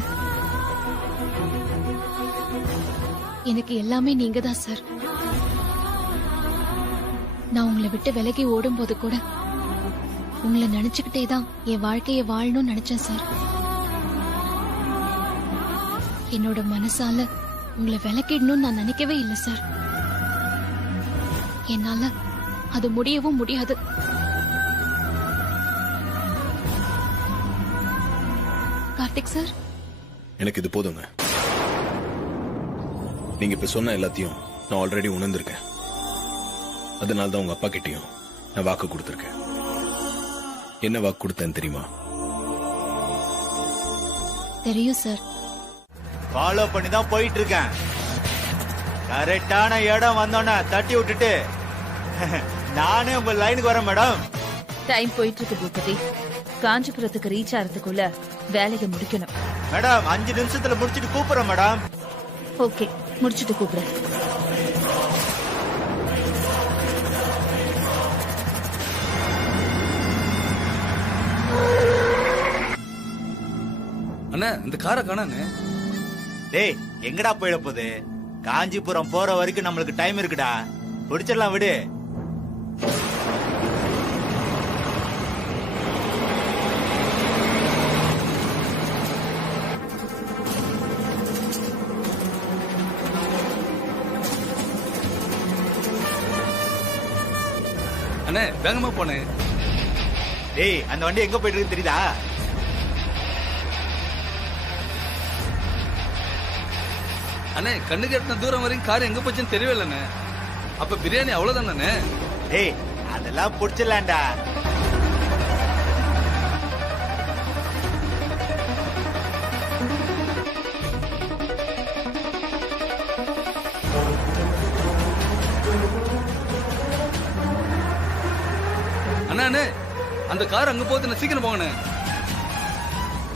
எனக்கு எல்லாமே நீங்க தான் சார். நான் உங்களை விட்டு விலகி ஓடும்போது கூட உங்களை நினைச்சுக்கிட்டே தான் என் வாழ்க்கையை வாழணும்னு நினைச்சேன் சார். என்னோட மனசால உங்களை விலக்கிடணும்னு நான் நினைக்கவே இல்லை சார். என்னால அது முடியவும் முடியாது. கார்த்திக் சார், எனக்கு இது போதுங்க. நீங்க இப்ப சொன்ன எல்லாத்தையும் நான் ஆல்ரெடி உணர்ந்திருக்கேன். அதனால தான் உங்க அப்பா கிட்டயும் நான் வாக்கு கொடுத்திருக்கேன். என்ன வாக்கு கொடுத்தேன்னு தெரியுமா? தெரியும் சார். ஃபாலோ பண்ணி தான் போயிட்டு இருக்கேன். கரெக்டான இடம் வந்தோன்னே தட்டி விட்டுட்டு நானே உங்க லைனுக்கு வரேன் மேடம். டைம் போயிட்டு இருக்கு பூபதி. காஞ்சிபுரத்துக்கு ரீச் ஆகிறதுக்குள்ள வேலையை முடிக்கணும். மேடம் 5 நிமிஷத்துல முடிச்சிட்டு கூப்பிடுறேன் மேடம். ஓகே, முடிச்சிட்டு கூப்பிடுறேன். அண்ணா, இந்த காரை காணானே. டேய், எங்கடா போயிட போகுது? காஞ்சிபுரம் போற வரைக்கும் நம்மளுக்கு டைம் இருக்குடா. பிடிச்சிடலாம் விடு. அண்ணே, வேகமா போனேன். டேய், அந்த வண்டி எங்க போயிட்டு இருக்கு தெரியுதா? அண்ணே, கண்ணுக்கு எட்டின தூரம் வரைக்கும் கார் எங்க போச்சுன்னு தெரியவே இல்லண்ணே. அப்ப பிரியாணி அவ்வளவுதானே? டேய், அதெல்லாம் பிடிச்சிடலாம்டா. அண்ணே, அந்த கார் அங்க போகுது. சீக்கிரம் போங்கண்ணே,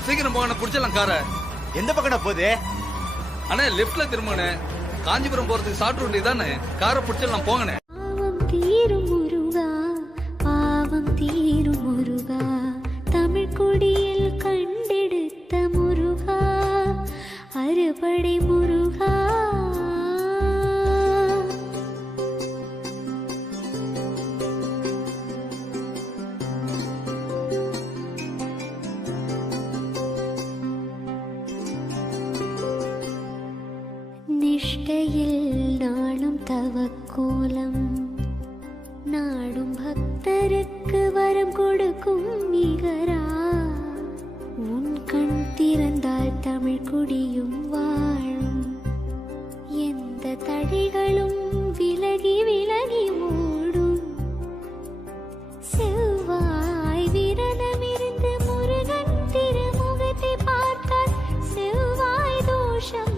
சீக்கிரம் போங்கண்ணே, பிடிச்சிடலாம் காரை. எந்த பக்கம் போகுது? அண்ணே, லெப்ட்ல திரும்பண்ணே. காஞ்சிபுரம் போறதுக்கு ஷார்ட் ரூட் இதானே. காரை பிடிச்சிடலாம், போங்கண்ணே. பாவம் தீரும் முருகா, தமிழ் கொடியில் கண்டெடுத்த முருகா, அறுபடை முருகா. நிஷ்டையில் நாளும் தவக்கோலம், நாடும் பக்தருக்கு வரம் கொடுக்கும் நிகரா. உன் கண் திறந்தால் தமிழ் குடியும் வாழும். எந்த தடைகளும் விலகி விலகி ஓடும். செவ்வாய் விரதமிருந்து முருகன் திருமுகத்தை பார்த்தால் செவ்வாய் தோஷம்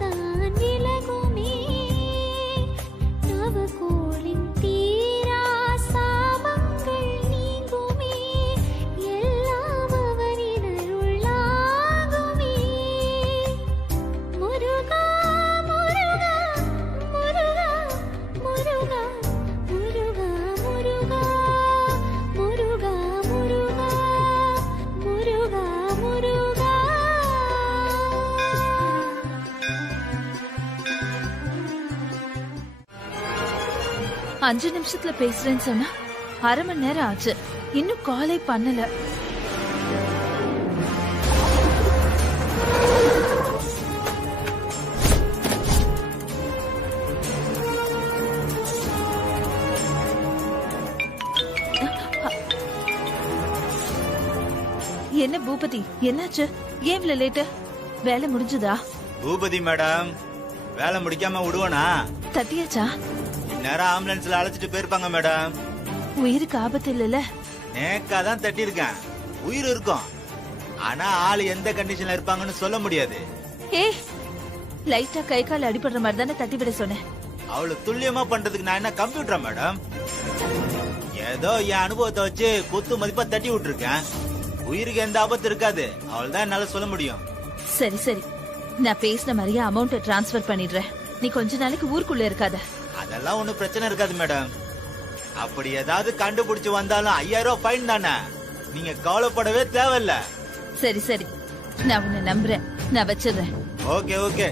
5 நிமிஷத்துல பேசுறேன்னு சொன்னா 1/2 மணி நேரம் ஆச்சு, இன்னும் காலே பண்ணல. என்ன பூபதி, என்னாச்சு? ஏன் இவ்வளவு லேட்டு? வேலை முடிஞ்சதா? பூபதி மேடம், வேலை முடிக்காம விடுவானா? தட்டியாச்சா? இந்நேரம் ஆம்புலன்ஸ்ல அழைச்சிட்டு போயிருப்பாங்க மேடம். உயிருக்கு ஆபத்து இல்லல? நேக்காதான் தட்டி இருக்கேன், உயிர் இருக்கும். ஆனா ஆளு எந்த கண்டிஷன்ல இருப்பாங்கன்னு சொல்ல முடியாது. ஏய், லைட்டா கை கால் அடிபடுற மாதிரி தானே தட்டி விட சொன்னேன். அவ்வளவு துல்லியமா பண்றதுக்கு நான் என்ன கம்ப்யூட்டரா மேடம்? ஏதோ என் அனுபவத்தை வச்சு குத்து மதிப்பா தட்டி விட்டுருக்கேன். உயிருக்கு எந்த ஆபத்து இருக்காது, அவள்தான் என்னால சொல்ல முடியும். சரி சரி, நான் பேசின மாதிரியே அமௌண்ட் டிரான்ஸ்பர் பண்ணிடுறேன். நீ கொஞ்ச நாளைக்கு ஊருக்குள்ள இருக்காத. அதெல்லாம் ஒண்ணும் பிரச்சனை இருக்காது மேடம். அப்படி ஏதாவது கண்டுபிடிச்சு வந்தாலும் 5000 ரூபாய் ஃபைன் தானே, நீங்க கவலைப்படவே தேவையில்ல. சரி சரி, நான் உன்னை நம்புறேன். நான் வச்சிடுறேன். ஓகே ஓகே,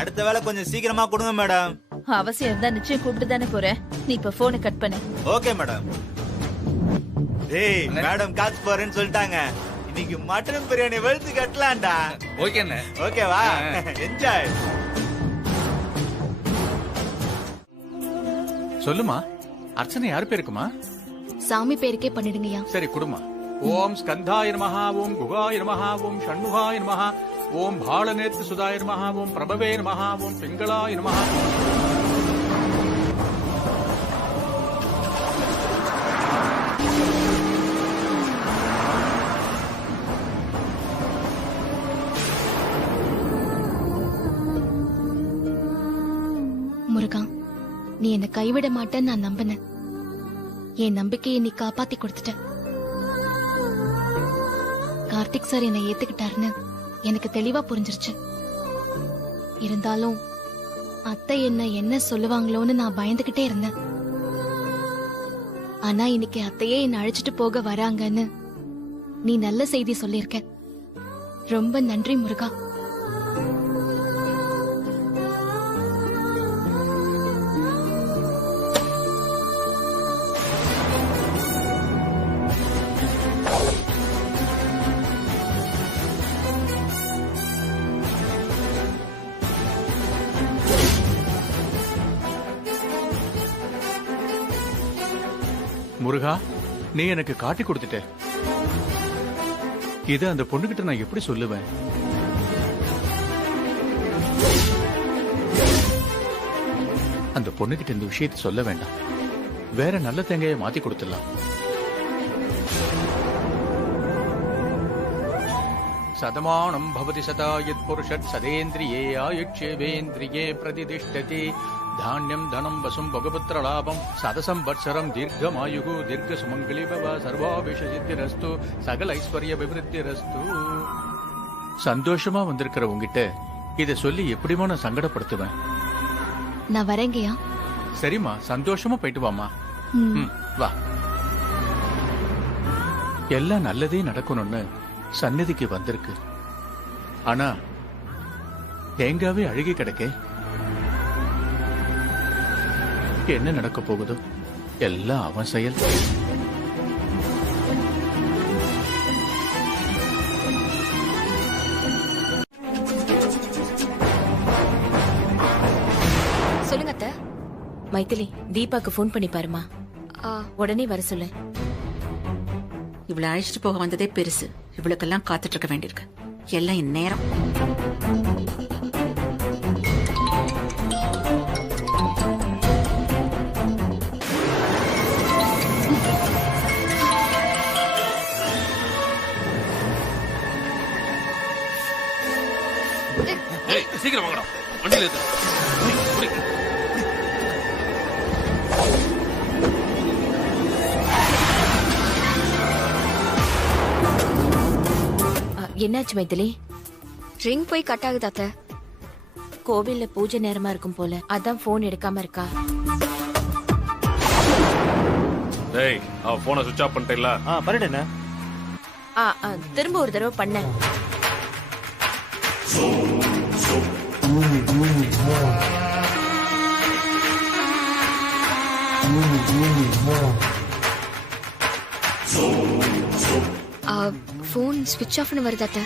அடுத்த வேலை கொஞ்சம் சீக்கிரமா கொடுங்க மேடம். அவசியம் இருந்தா நிச்சயம் கூப்பிட்டு தானே போறேன். நீ இப்ப போனை கட் பண்ணு. Okay madam. டேய் மேடம் காசு போறேன்னு சொல்லிட்டாங்க. இன்னைக்கு மட்டன் பிரியாணி வெளுத்து கட்டலாம்டா. ஓகே அண்ணே. ஓகேவா? என்ஜாய். சொல்லுமா, அர்ச்சனை யார் பேருக்குமா? சாமி பேருக்கே பண்ணிடுங்கய்யா. சரி குடுமா. ஓம் ஸ்கந்தாய நமஹ, ஓம் குகாய நமஹ, ஓம் ஷண்முகாய நமஹ, ஓம் பாலநேத்ர சுதாய நமஹ, ஓம் பிரபவே நமஹ, ஓம் பிங்களாய நமஹ. முருகா, நீ என்ன கைவிட மாட்டேன்னு நான் நம்பினேன். என் நம்பிக்கையை நீ காப்பாத்தி கொடுத்துட்ட. கார்த்திக் சார் என்னை ஏத்துக்கிட்டாருன்னு எனக்கு தெளிவா புரிஞ்சிருச்சு. இருந்தாலும் அத்தை என்ன சொல்லுவாங்களோன்னு நான் பயந்துகிட்டே இருந்தேன். ஆனா இன்னைக்கு அத்தையே என்ன அழைச்சிட்டு போக வராங்கன்னு நீ நல்ல செய்தி சொல்லியிருக்க. ரொம்ப நன்றி முருகா. முருகா, நீ எனக்கு காட்டி கொடுத்துட்ட. இத அந்த பொண்ணுகிட்ட நான் எப்படி சொல்லுவேன்? அந்த பொண்ணுகிட்ட இந்த விஷயத்தை சொல்ல வேண்டாம். வேற நல்ல தேங்காயை மாத்தி கொடுத்துடலாம். சதமானம் பவதி சதா யத் புருஷத் சதேந்திரியே ஆயுட்சேவேந்திரியே பிரதிதிஷ்டதி. தானியம் தனம் வசும் பகபுத்திர லாபம் சதசம்பத்சரம் தீர்க்கமாயுகு தீர்க்க சுமங்கலி பவ சர்வாபிஷ சித்திரஸ்து சகல ஐஸ்வர்ய விவருத்திரஸ்து. சந்தோஷமா வந்திருக்கிற உங்ககிட்ட இத சொல்லி எப்படிமா நான் சங்கடப்படுத்துவேன்? நான் வரேங்கய்யா. சரிம்மா, சந்தோஷமா போயிட்டு வாமா. வா. எல்லாம் நல்லதே நடக்கணும்னு சந்நிதிக்கு வந்திருக்கு. ஆனா தேங்காவே அழுகி கிடக்கே. என்ன நடக்க போகுதோ எல்லாம் அவன் செயல். சொல்லுங்க அத்தை. மைதிலி, தீபாக்கு போன் பண்ணி பாருமா. உடனே வர சொல்லு. இவ்வளவு அழைச்சிட்டு போக வந்ததே பெருசு. இவளுக்கெல்லாம் காத்துட்டு இருக்க வேண்டியிருக்கு. எல்லாம் என் நேரம். சீக்கிரம் வாங்கடா, வண்டியில ஏத்து. என்னாச்சு மைதிலி? ரிங் போய் கட் ஆகுது அத்தை. கோவில்ல பூஜை நேரமா இருக்கும் போல, அதான் போன் எடுக்காம இருக்கா. டேய், அவ போனை சுவிட்ச் ஆஃப் பண்ணிட்டேல? பண்ணிட்டேனே. திரும்ப ஒரு தடவை பண்ண. போன் ஸ்விட்ச் ஆஃப்னு வருது அத்தை.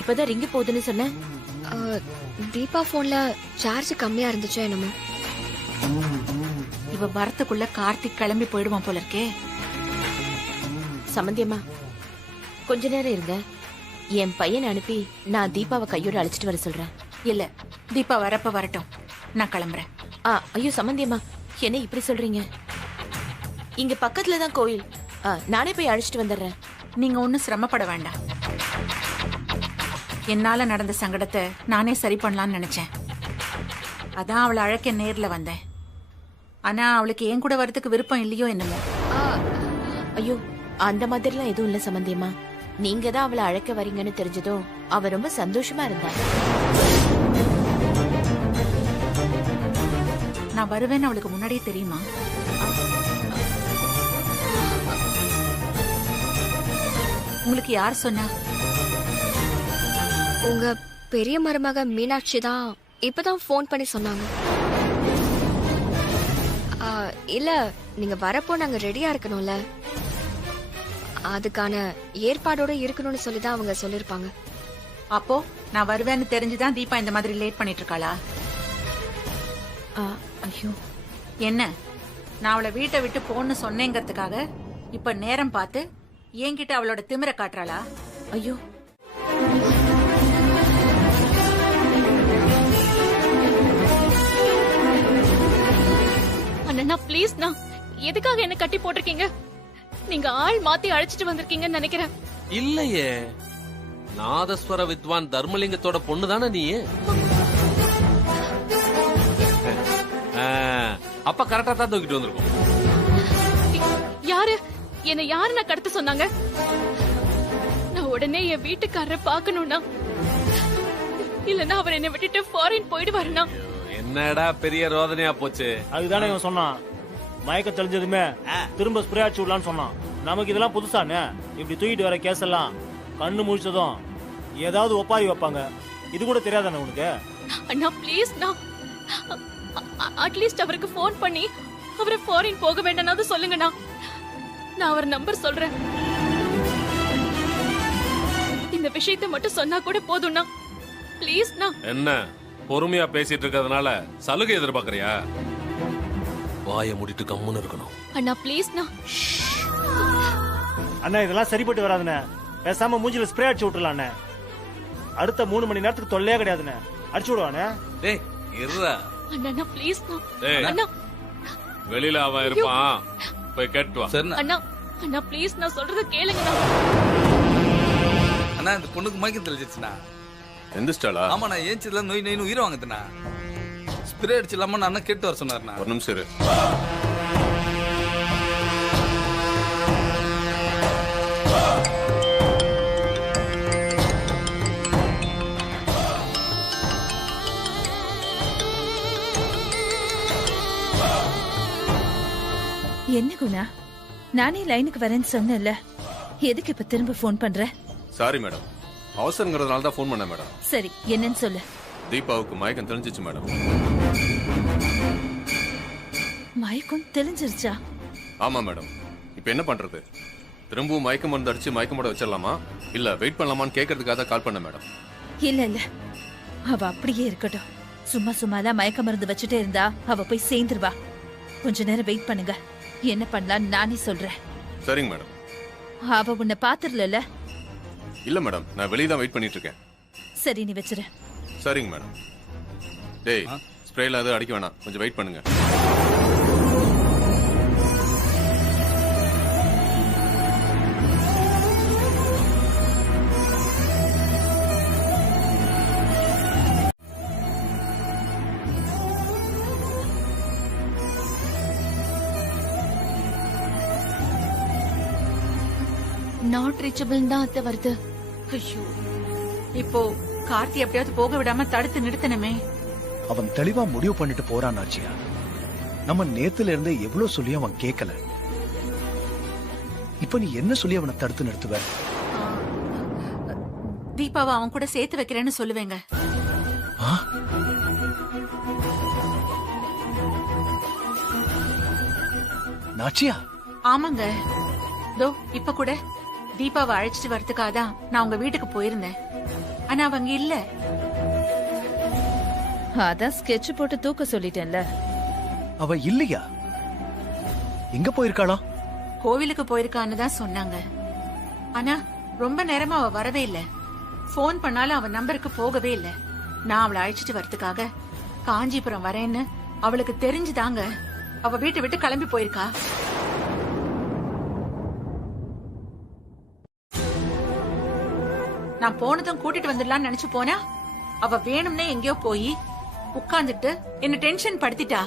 இப்பதான் ரிங்கு போகுதுன்னு சொன்ன. தீபா போன்ல சார்ஜ் கம்மியா இருந்துச்சோ என்னமோ. இவ வரத்துக்குள்ள கார்த்திக் கிளம்பி போயிடுவான் போல இருக்கே. சம்பந்தியம்மா கொஞ்ச நேரம் இருங்க. என் பையனை அனுப்பி நான் தீபாவை கையோட அழைச்சிட்டு வர சொல்றேன். இல்ல, தீபா வரப்ப வரட்டும், நான் கிளம்புறேன். ஐயோ சம்பந்தியம்மா, என்ன இப்படி சொல்றீங்க? இங்க பக்கத்துல தான் கோயில். நானே போய் அழைச்சிட்டு வந்துடுறேன். நீங்க ஒன்னும் சிரமப்பட வேண்டாம். என்னால நடந்த சங்கடத்தை நானே சரி பண்ணலாம்னு நினைச்சேன். அதான் அவளை அழைக்க நேர்ல வந்தேன். ஆனா அவளுக்கு என் கூட வரதுக்கு விருப்பம் இல்லையோ என்னமோ. ஐயோ அந்த மாதிரிலாம் எதுவும் இல்ல சம்பந்தியம்மா. நீங்க தான் அவளை அழைக்க வரீங்கன்னு தெரிஞ்சதும் அவ ரொம்ப சந்தோஷமா இருந்தா. நான் வருவேன்னு அவளுக்கு முன்னாடியே தெரியுமா? உங்களுக்கு யார் சொன்னா? உங்க பெரிய மருமக மீனாட்சி தான் இப்பதான் போன் பண்ணி சொன்னாங்க. இல்ல, நீங்க வரப்போ நாங்க ரெடியா இருக்கணும்ல, அதுக்கான ஏற்பாடோட இருக்கணும்னு சொல்லிதான் அவங்க சொல்லிருப்பாங்க. அப்போ நான் வருவேன்னு தெரிஞ்சுதான் தீபா இந்த மாதிரி லேட் பண்ணிட்டு இருக்காளா? ஐயோ என்ன, நான் அவளை வீட்டை விட்டு போன்னு சொன்னேங்கிறதுக்காக இப்ப நேரம் பார்த்து என்கிட்ட அவளோட திமிர காட்டுறாளா? ஐயோ அண்ணா ப்ளீஸ்ண்ணா, எதுக்காக என்ன கட்டி போட்டிருக்கீங்க? நீங்க ஆள் மாத்தி அழைச்சிட்டு வந்திருக்கீங்கன்னு நினைக்கிறேன். இல்லையே, நாதஸ்வர வித்வான் தர்மலிங்கத்தோட பொண்ணு தானே நீ? அப்ப கரெக்டா தான் தூக்கிட்டு வந்திருக்கோம். யாரு என்ன யாரு நான் கடத்த சொன்னாங்க? நான் உடனே என் வீட்டுக்காரரை பாக்கணும்னா, இல்லன்னா அவர் என்னை விட்டுட்டு ஃபாரின் போயிடுவாருனா. என்னடா பெரிய ரோதனையா போச்சு. அதுதானே இவன் சொன்னான். மயக்க தெளிஞ்சதுமே திரும்ப ஸ்ப்ரே அடிச்சு விடலான்னு சொன்னான். நமக்கு இதெல்லாம் புதுசானே. இப்படி தூக்கிட்டு வர கேஸ் எல்லாம் கண்ணு முழிச்சதும் ஏதாவது ஒப்பாரி வைப்பாங்க. இது கூட தெரியாதானே உனக்கு? அண்ணா ப்ளீஸ்ண்ணா, அட்லீஸ்ட் அவருக்கு போன் பண்ணி அவரை ஃபாரின் போக வேண்டாம்னு சொல்லுங்கண்ணா. நான் அவர் நம்பர் சொல்றேன். இந்த விஷயத்தை மட்டும் சொன்னா கூட போதும்ண்ணா. ப்ளீஸ்ண்ணா. என்ன பொறுமையா பேசிட்டு இருக்கிறதுனால சலுகை எதிர்பார்க்கறியா? வாயை மூடிட்டு கம்முன்னு இருக்கணும். அண்ணா ப்ளீஸ்ண்ணா. அண்ணா இதெல்லாம் சரிப்பட்டு வராதுண்ணே. பேசாம மூஞ்சில ஸ்ப்ரே அடிச்சு விட்டுலாண்ணே. அடுத்த 3 மணி நேரத்துக்கு தொல்லையே கிடையாதுண்ணே. அடிச்சு விடுவானே. டேய் இருடா. அண்ணா ப்ளீஸ்ண்ணா. டேய் அண்ணா வெளியில அவன் இருப்பான், போய் கேட்டு வா. அண்ணா அண்ணா ப்ளீஸ், நான் சொல்றத கேளுங்கண்ணா. அண்ணா இந்த பொண்ணுக்கு மயக்கம் தெளிச்சிச்சுண்ணா. எந்திரிச்சிட்டாளா? ஆமா, நான் ஏஞ்சில நோய் நோய் உயிர் வாங்குதுண்ணா. ஸ்ப்ரே அடிச்சிடலாமா நான் கேட்டு வர சொன்னாருண்ணா. ஒரு நிமிஷம் இரு. என்ன குணா, நானே லைனுக்கு வரேன்னு சொன்னேன்ல, எதுக்கு இப்ப திரும்ப போன் பண்ற? சாரி மேடம், அவசரங்கிறதுனால தான் போன் பண்ணேன் மேடம். சரி, என்னன்னு சொல்லு. தீபாவுக்கு மயக்கம் தெரிஞ்சிச்சு மேடம். மயக்கம் தெளிஞ்சிருச்சா? ஆமா மேடம். இப்ப என்ன பண்றது? திரும்பவும் மயக்கம் மருந்து அடிச்சு மயக்கம் போட வச்சிடலாமா, இல்ல வெயிட் பண்ணலாமான்னு கேட்கறதுக்காக தான் கால் பண்ண மேடம். இல்ல இல்ல, அவ அப்படியே இருக்கட்டும். சும்மா சும்மாலாம் மயக்க மருந்து வச்சுட்டே இருந்தா அவ போய் சேர்ந்துருவா. கொஞ்ச நேரம் வெயிட் பண்ணுங்க, என்ன பண்ணலாம் நானே சொல்றேன். சரிங்க மேடம். அவ உன்னை பாத்துரல? இல்ல மேடம், நான் வெளியே தான் வெயிட் பண்ணிட்டு இருக்கேன். சரி, நீ வச்சிரு. சரிங்க மேடம். டேய், ஸ்ப்ரேல அது அடிக்க வேணாம், கொஞ்சம் வெயிட் பண்ணுங்க. நாட் ரீச்சபிள் தான் அத்தை வருது. ஐயோ, இப்போ கார்த்தி எப்படியாவது போக விடாம தடுத்து நிறுத்தணுமே. அவன் தெளிவா முடிவு பண்ணிட்டு போறான் ஆச்சியா. நம்ம நேத்துல இருந்து எவ்வளவு சொல்லி அவன் கேட்கல. இப்ப நீ என்ன சொல்லி அவனை தடுத்து நிறுத்துவ? தீபாவை அவன் கூட சேர்த்து வைக்கிறேன்னு சொல்லுவேங்க. நாச்சியா? ஆமாங்க, தோ இப்ப கூட தீபாவை அழைச்சிட்டு வரதுக்காக தான் நான் உங்க வீட்டுக்கு போயிருந்தேன். ஆனா அவங்க இல்ல. அதான் ஸ்கெட்ச் போட்டு தூக்க சொல்லிட்டேன்ல. அவ இல்லையா? எங்க போயிருக்காளா? கோவிலுக்கு போயிருக்கான்னு தான் சொன்னாங்க. ஆனா ரொம்ப நேரமா அவ வரவே இல்ல. போன் பண்ணாலும் அவ நம்பருக்கு போகவே இல்ல. நான் அவளை அழைச்சிட்டு வரதுக்காக காஞ்சிபுரம் வரேன்னு அவளுக்கு தெரிஞ்சுதாங்க அவ வீட்டை விட்டு கிளம்பி போயிருக்கா. நான் போனதும் கூட்டிட்டு வந்துடலாம்னு நினைச்சு போனா அவ வேணும்னே எங்கேயோ போய் உட்கார்ந்துட்டு என்ன டென்ஷன் படுத்திட்டா.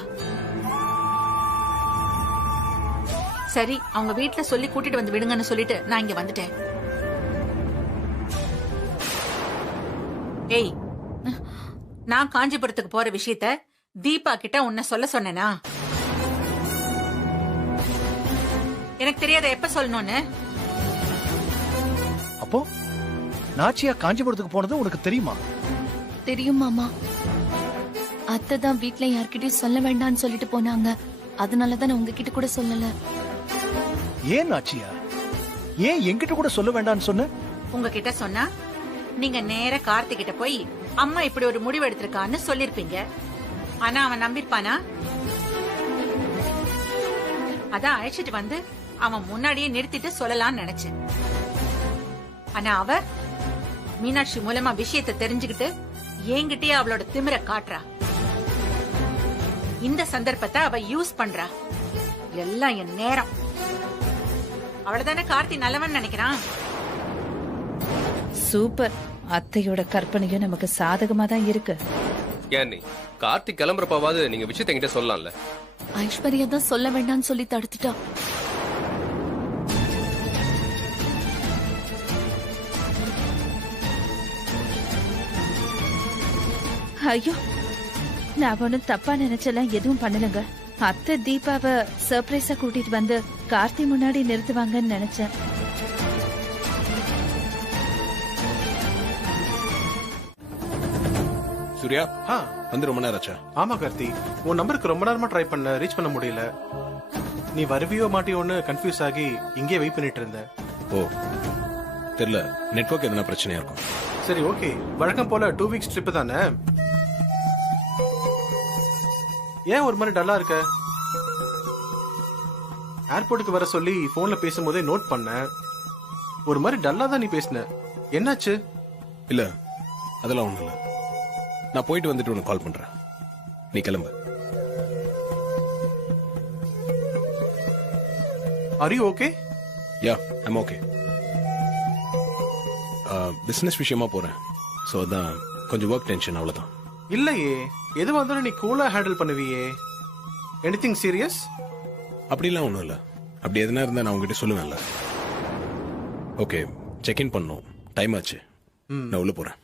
சரி அவங்க வீட்டுல சொல்லி கூட்டிட்டு வந்து விடுங்கன்னு சொல்லிட்டு நான் இங்க வந்துட்டேன். ஏய், நான் காஞ்சிபுரத்துக்கு போற விஷயத்த தீபா கிட்ட உன்னை சொல்ல சொன்னேனா? எனக்கு தெரியாத எப்ப சொல்லணும்னு. அப்போ நாச்சியா காஞ்சிபுரத்துக்கு போனது உனக்கு தெரியுமா? தெரியும் மாமா. அத்தை தான் வீட்ல யார்கிட்டயும் சொல்ல வேண்டாம்னு சொல்லிட்டு போனாங்க. அதனாலதான் நான் உங்ககிட்ட கூட சொல்லல. ஏன் நாச்சியா? ஏன் என்கிட்ட கூட சொல்ல வேண்டாம்னு சொன்ன? உங்ககிட்ட சொன்னா நீங்க நேர கார்த்திக் கிட்ட போய் அம்மா இப்படி ஒரு முடிவு எடுத்திருக்கான்னு சொல்லிருப்பீங்க. ஆனா அவன் நம்பிருப்பானா? அதான் அழைச்சிட்டு வந்து அவன் முன்னாடியே நிறுத்திட்டு சொல்லலாம்னு நினைச்சேன். ஆனா அவ மீனாட்சி மூலமா விஷயத்தை தெரிஞ்சுக்கிட்டு என்கிட்டயே அவளோட திமிர காட்டுறா. இந்த சந்தர்ப்பத்தை அவ யூஸ் பண்றா. எல்லாம் என் நேரம். அவளதானே கார்த்தி நல்லவன் நினைக்கிறான். சூப்பர். அத்தையோட கற்பனையும் நமக்கு சாதகமா தான் இருக்கு. ஏன் நீ கார்த்திக் கிளம்புறப்பாவது நீங்க விஷயத்தை என்கிட்ட சொல்லலாம்ல? ஐஸ்வர்யா தான் சொல்ல வேண்டாம்னு சொல்லி தடுத்துட்டா. ஐயோ, நான் ஒன்னும் தப்பா நினைச்செல்லாம் எதுவும் பண்ணலங்க. அத்தை தீபாவை சர்ப்ரைஸா கூட்டிட்டு வந்து கார்த்தி முன்னாடி நிறுத்துவாங்கன்னு நினைச்சேன். சூர்யா, வந்து ரொம்ப நேரம் ஆச்சா? ஆமா கார்த்தி, உன் நம்பருக்கு ரொம்ப நேரமா ட்ரை பண்ண, ரீச் பண்ண முடியல. நீ வருவியோ மாட்டியோன்னு கன்ஃபியூஸ் ஆகி இங்கே வெயிட் பண்ணிட்டு இருந்த. ஓ தெரியல, நெட்வொர்க் எதனா பிரச்சனையா இருக்கும். சரி ஓகே, வழக்கம் போல 2 வீக்ஸ் ட்ரிப் தானே? ஏன் ஒரு மாதிரி டல்லா இருக்க? ஏர்போர்ட்டுக்கு வர சொல்லி போன்ல பேசும்போதே நோட் பண்ண. ஒரு மாதிரி டல்லா தான் நீ பேசின. என்னாச்சு? இல்ல அதெல்லாம் ஒண்ணும் இல்ல. நான் போயிட்டு வந்துட்டு உனக்கு கால் பண்றேன். நீ கிளம்பு. Are you okay? Yeah, I'm okay. Business விஷயமா போறேன். சோ அதான் கொஞ்சம் ஒர்க் டென்ஷன், அவ்வளவுதான். இல்லையே, எது வந்தாலும் நீ கூலா ஹேண்டில் பண்ணுவியே. Anything serious? அப்படிலாம் ஒண்ணும் இல்ல. அப்படி எதுனா இருந்தா நான் உங்ககிட்ட சொல்லுவேன்ல. ஓகே, செக் இன் பண்ணணும். டைம் ஆச்சு. நான் உள்ள போறேன்.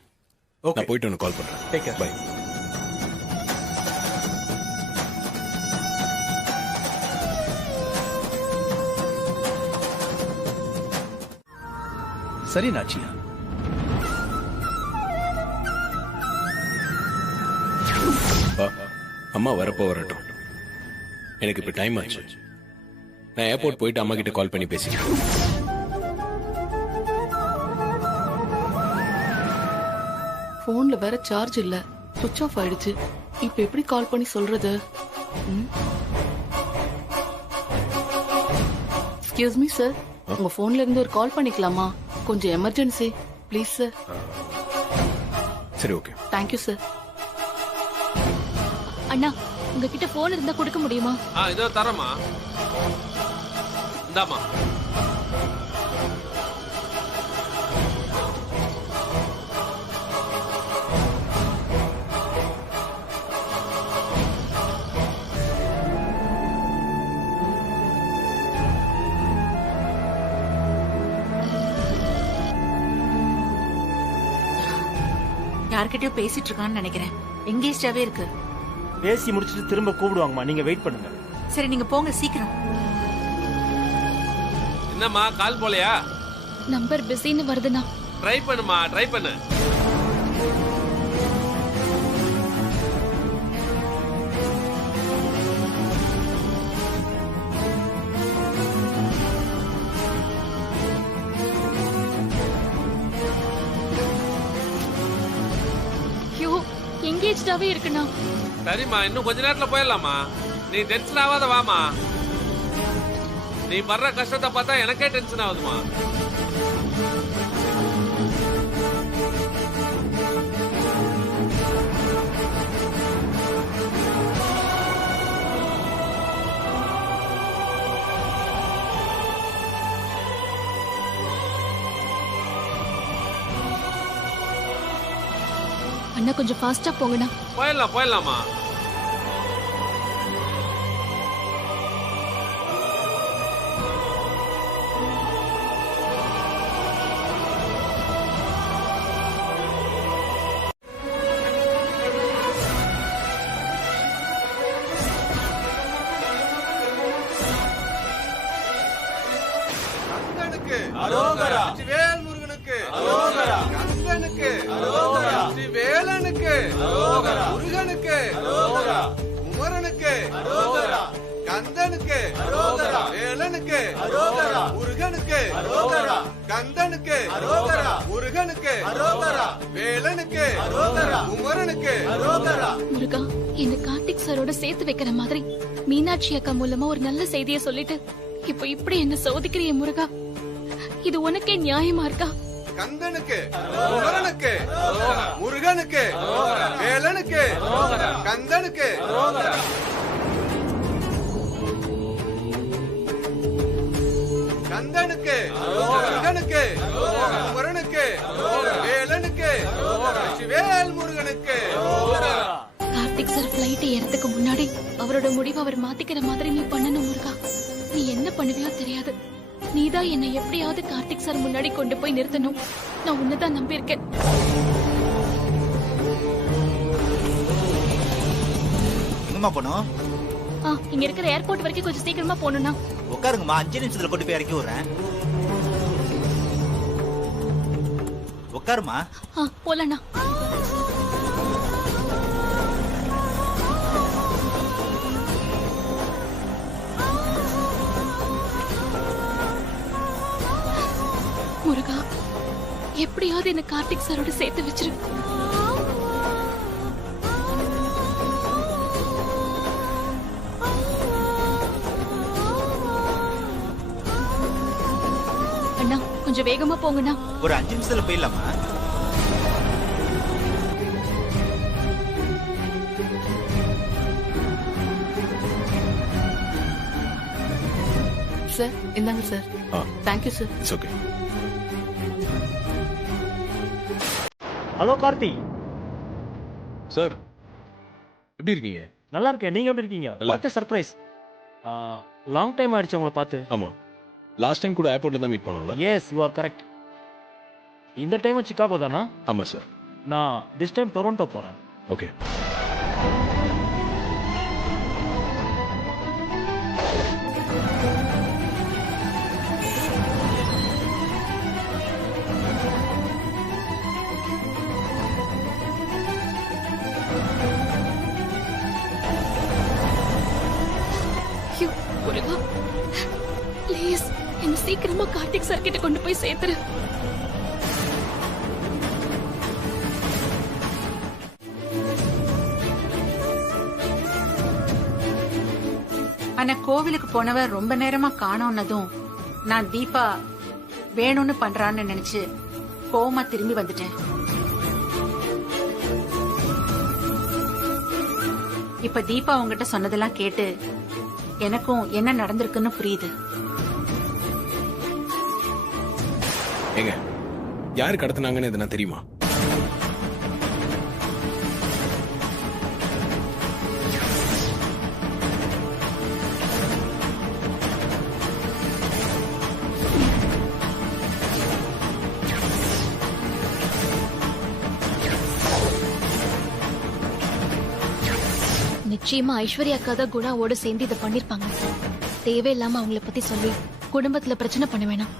நான் போயிட்டு உனக்கு கால் பண்றேன். Take care. பை. சரி நாச்சியா, அம்மா வரப்போ வரட்டும். எனக்கு இப்ப டைம் ஆச்சு. நான் ஏர்போர்ட் போயிட்டு அம்மா கிட்ட கால் பண்ணி பேசிக்கிறேன். போன்ல வேற சார்ஜ் இல்ல, சுவிட்ச் ஆஃப் ஆயிடுச்சு. இப்ப எப்படி கால் பண்ணி சொல்றது? எக்ஸ்கியூஸ் மீ சார், உங்க போன்ல இருந்து ஒரு கால் பண்ணிக்கலாமா? கொஞ்சம் எமர்ஜென்சி ப்ளீஸ் சார். சரி ஓகே. Thank you sir. அண்ணா, உங்ககிட்ட போன் இருந்தா கொடுக்க முடியுமா? இதோ தரமா. இந்தாமா. யார்கிட்டயோ பேசிட்டு இருக்கான்னு நினைக்கிறேன். எங்கேஜாவே இருக்கு. பேசி முடிச்சிட்டு திரும்ப கூப்பிடுவாங்கம்மா, நீங்க வெயிட் பண்ணுங்க. சரி நீங்க போங்க சீக்கிரம். என்னம்மா கால் போலையா? நம்பர் பிஸின்னு வருதுண்ணா. ட்ரை பண்ணுமா, ட்ரை பண்ணு. எங்கேஜ்டாவே இருக்குண்ணா. சரிம்மா, இன்னும் கொஞ்ச நேரத்துல போயிடலாமா. நீ டென்ஷன் ஆகாத வாமா. நீ படுற கஷ்டத்தை பார்த்தா எனக்கே டென்ஷன் ஆகுதுமா. அண்ணா கொஞ்சம் ஃபாஸ்டா போங்கண்ணா. போயிடலாமா. வேல் முருகனுக்கு கந்தனுக்கு வேலனுக்கு முருகனுக்கு குமரனுக்கு கந்தனுக்கு வேலனுக்கு முருகனுக்கு கந்தனுக்கு முருகனுக்கு வேலனுக்கு குமரனுக்கு. முருகா, இந்த கார்த்திக் சாரோட சேர்த்து வைக்கிற மாதிரி மீனாட்சி அக்கா மூலமா ஒரு நல்ல செய்தியை சொல்லிட்டு இப்ப இப்படி என்ன சோதிக்கிறிய முருகா? இது உனக்கே நியாயமா இருக்கா? கந்தனுக்கு குமரனுக்கு முருகனுக்கு வேலனுக்கு கந்தனுக்கு கந்தனுக்கு முருகனுக்கு குமரனுக்கு வேலனுக்கு வேல் முருகனுக்கு. கார்த்திக் சார் பிளைட் ஏறதுக்கு முன்னாடி அவரோட முடிவை அவர் மாத்திக்கிற மாதிரி நீ பண்ணணும் முருகா. நீ என்ன பண்ணுவியோ தெரியாது. நீதான் என்னை எப்படியாவது கார்த்திக் சார் முன்னாடி கொண்டு போய் நிறுத்தணும். நான் உன்னதான் நம்பி இருக்கேன். எங்கம்மா போனோம்? இங்க இருக்கிற ஏர்போர்ட் வரைக்கும் கொஞ்சம் சீக்கிரமா போகணும்னா. உட்காருங்கம்மா, 5 நிமிஷத்துல கொண்டு போய் இறக்கி விடுறேன். உட்காருமா. போலண்ணா. முருகா, எப்படியாவது என்ன கார்த்திக் சாரோட சேர்த்து வச்சிரு. அண்ணா கொஞ்சம் வேகமா போங்கண்ணா. ஒரு 5 நிமிஷத்துல போயிடலாமா? சார் இந்தாங்க sir. Thank you sir. It's okay. Hello Karthi sir, எப்படி இருக்கீங்க? நல்லா இருக்கேன். நீங்க எப்படி இருக்கீங்க? What surprise. லாங் டைம் ஆயிடுச்சு உங்களை பார்த்து. ஆமா, லாஸ்ட் டைம் கூட ஏர்போர்ட்ல தான் மீட் பண்ணோம்ல. Yes, you are correct. இந்த டைம் சிகாகோ தானா? ஆமா சார். நான் திஸ் டைம் டொரண்டோ போறேன். ஓகே. பிளீஸ் என்ன சீக்கிரமா கார்த்திக் சார் கிட்ட கொண்டு போய் சேர்த்துரு. ஆனா கோவிலுக்கு போனவ ரொம்ப நேரமா காணோன்னதும் நான் தீபா வேணும்னு பண்றான்னு நினைச்சு கோவமா திரும்பி வந்துட்டேன். இப்ப தீபா உங்ககிட்ட சொன்னதெல்லாம் கேட்டு எனக்கும் என்ன நடந்திருக்குன்னு புரியுது. ஏங்க, யாரு கடத்தினாங்கன்னு எதுனா தெரியுமா? நிச்சயமா ஐஸ்வர்யா அக்கா தான் குணாவோட சேர்ந்து இதை பண்ணிருப்பாங்க. தேவையில்லாம அவங்கள பத்தி சொல்லி குடும்பத்துல பிரச்சனை பண்ண வேணாம்.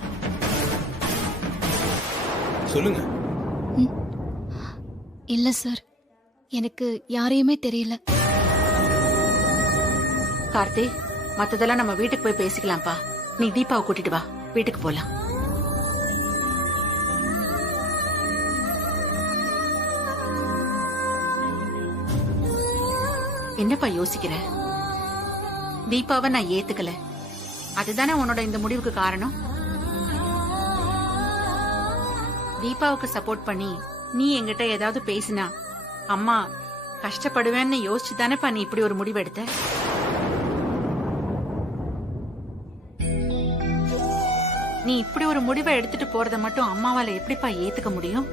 சொல்லுங்க. இல்ல சார், எனக்கு யாரையுமே தெரியல. கார்த்தி, மத்ததெல்லாம் நம்ம வீட்டுக்கு போய் பேசிக்கலாம்ப்பா. நீ தீபாவை கூட்டிட்டு வா, வீட்டுக்கு போலாம். என்னப்பா யோசிக்கிற? தீபாவை நான் ஏத்துக்கல, அதுதானே உன்னோட இந்த முடிவுக்கு காரணம். தீபாவுக்கு சப்போர்ட் பண்ணி நீ என்கிட்ட ஏதாவது பேசினா அம்மா கஷ்டப்படுவேன்னு யோசிச்சு தானேப்பா நீ இப்படி ஒரு முடிவு எடுத்த. நீ இப்படி ஒரு முடிவை எடுத்துட்டு போறத மட்டும் அம்மாவால எப்படிப்பா ஏத்துக்க முடியும்?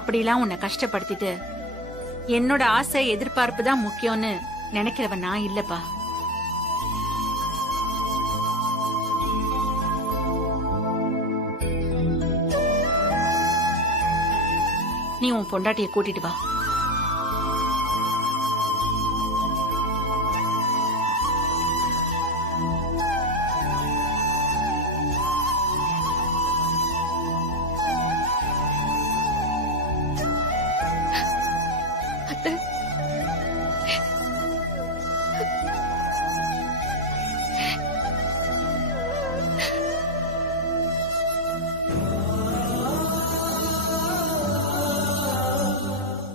அப்படிலாம் உன்னை கஷ்டப்படுத்திட்டு என்னோட ஆசை எதிர்பார்ப்பு தான் முக்கியம்னு நினைக்கிறவன் நான் இல்லப்பா. நீ உன் பொண்டாட்டிய கூட்டிட்டு வா.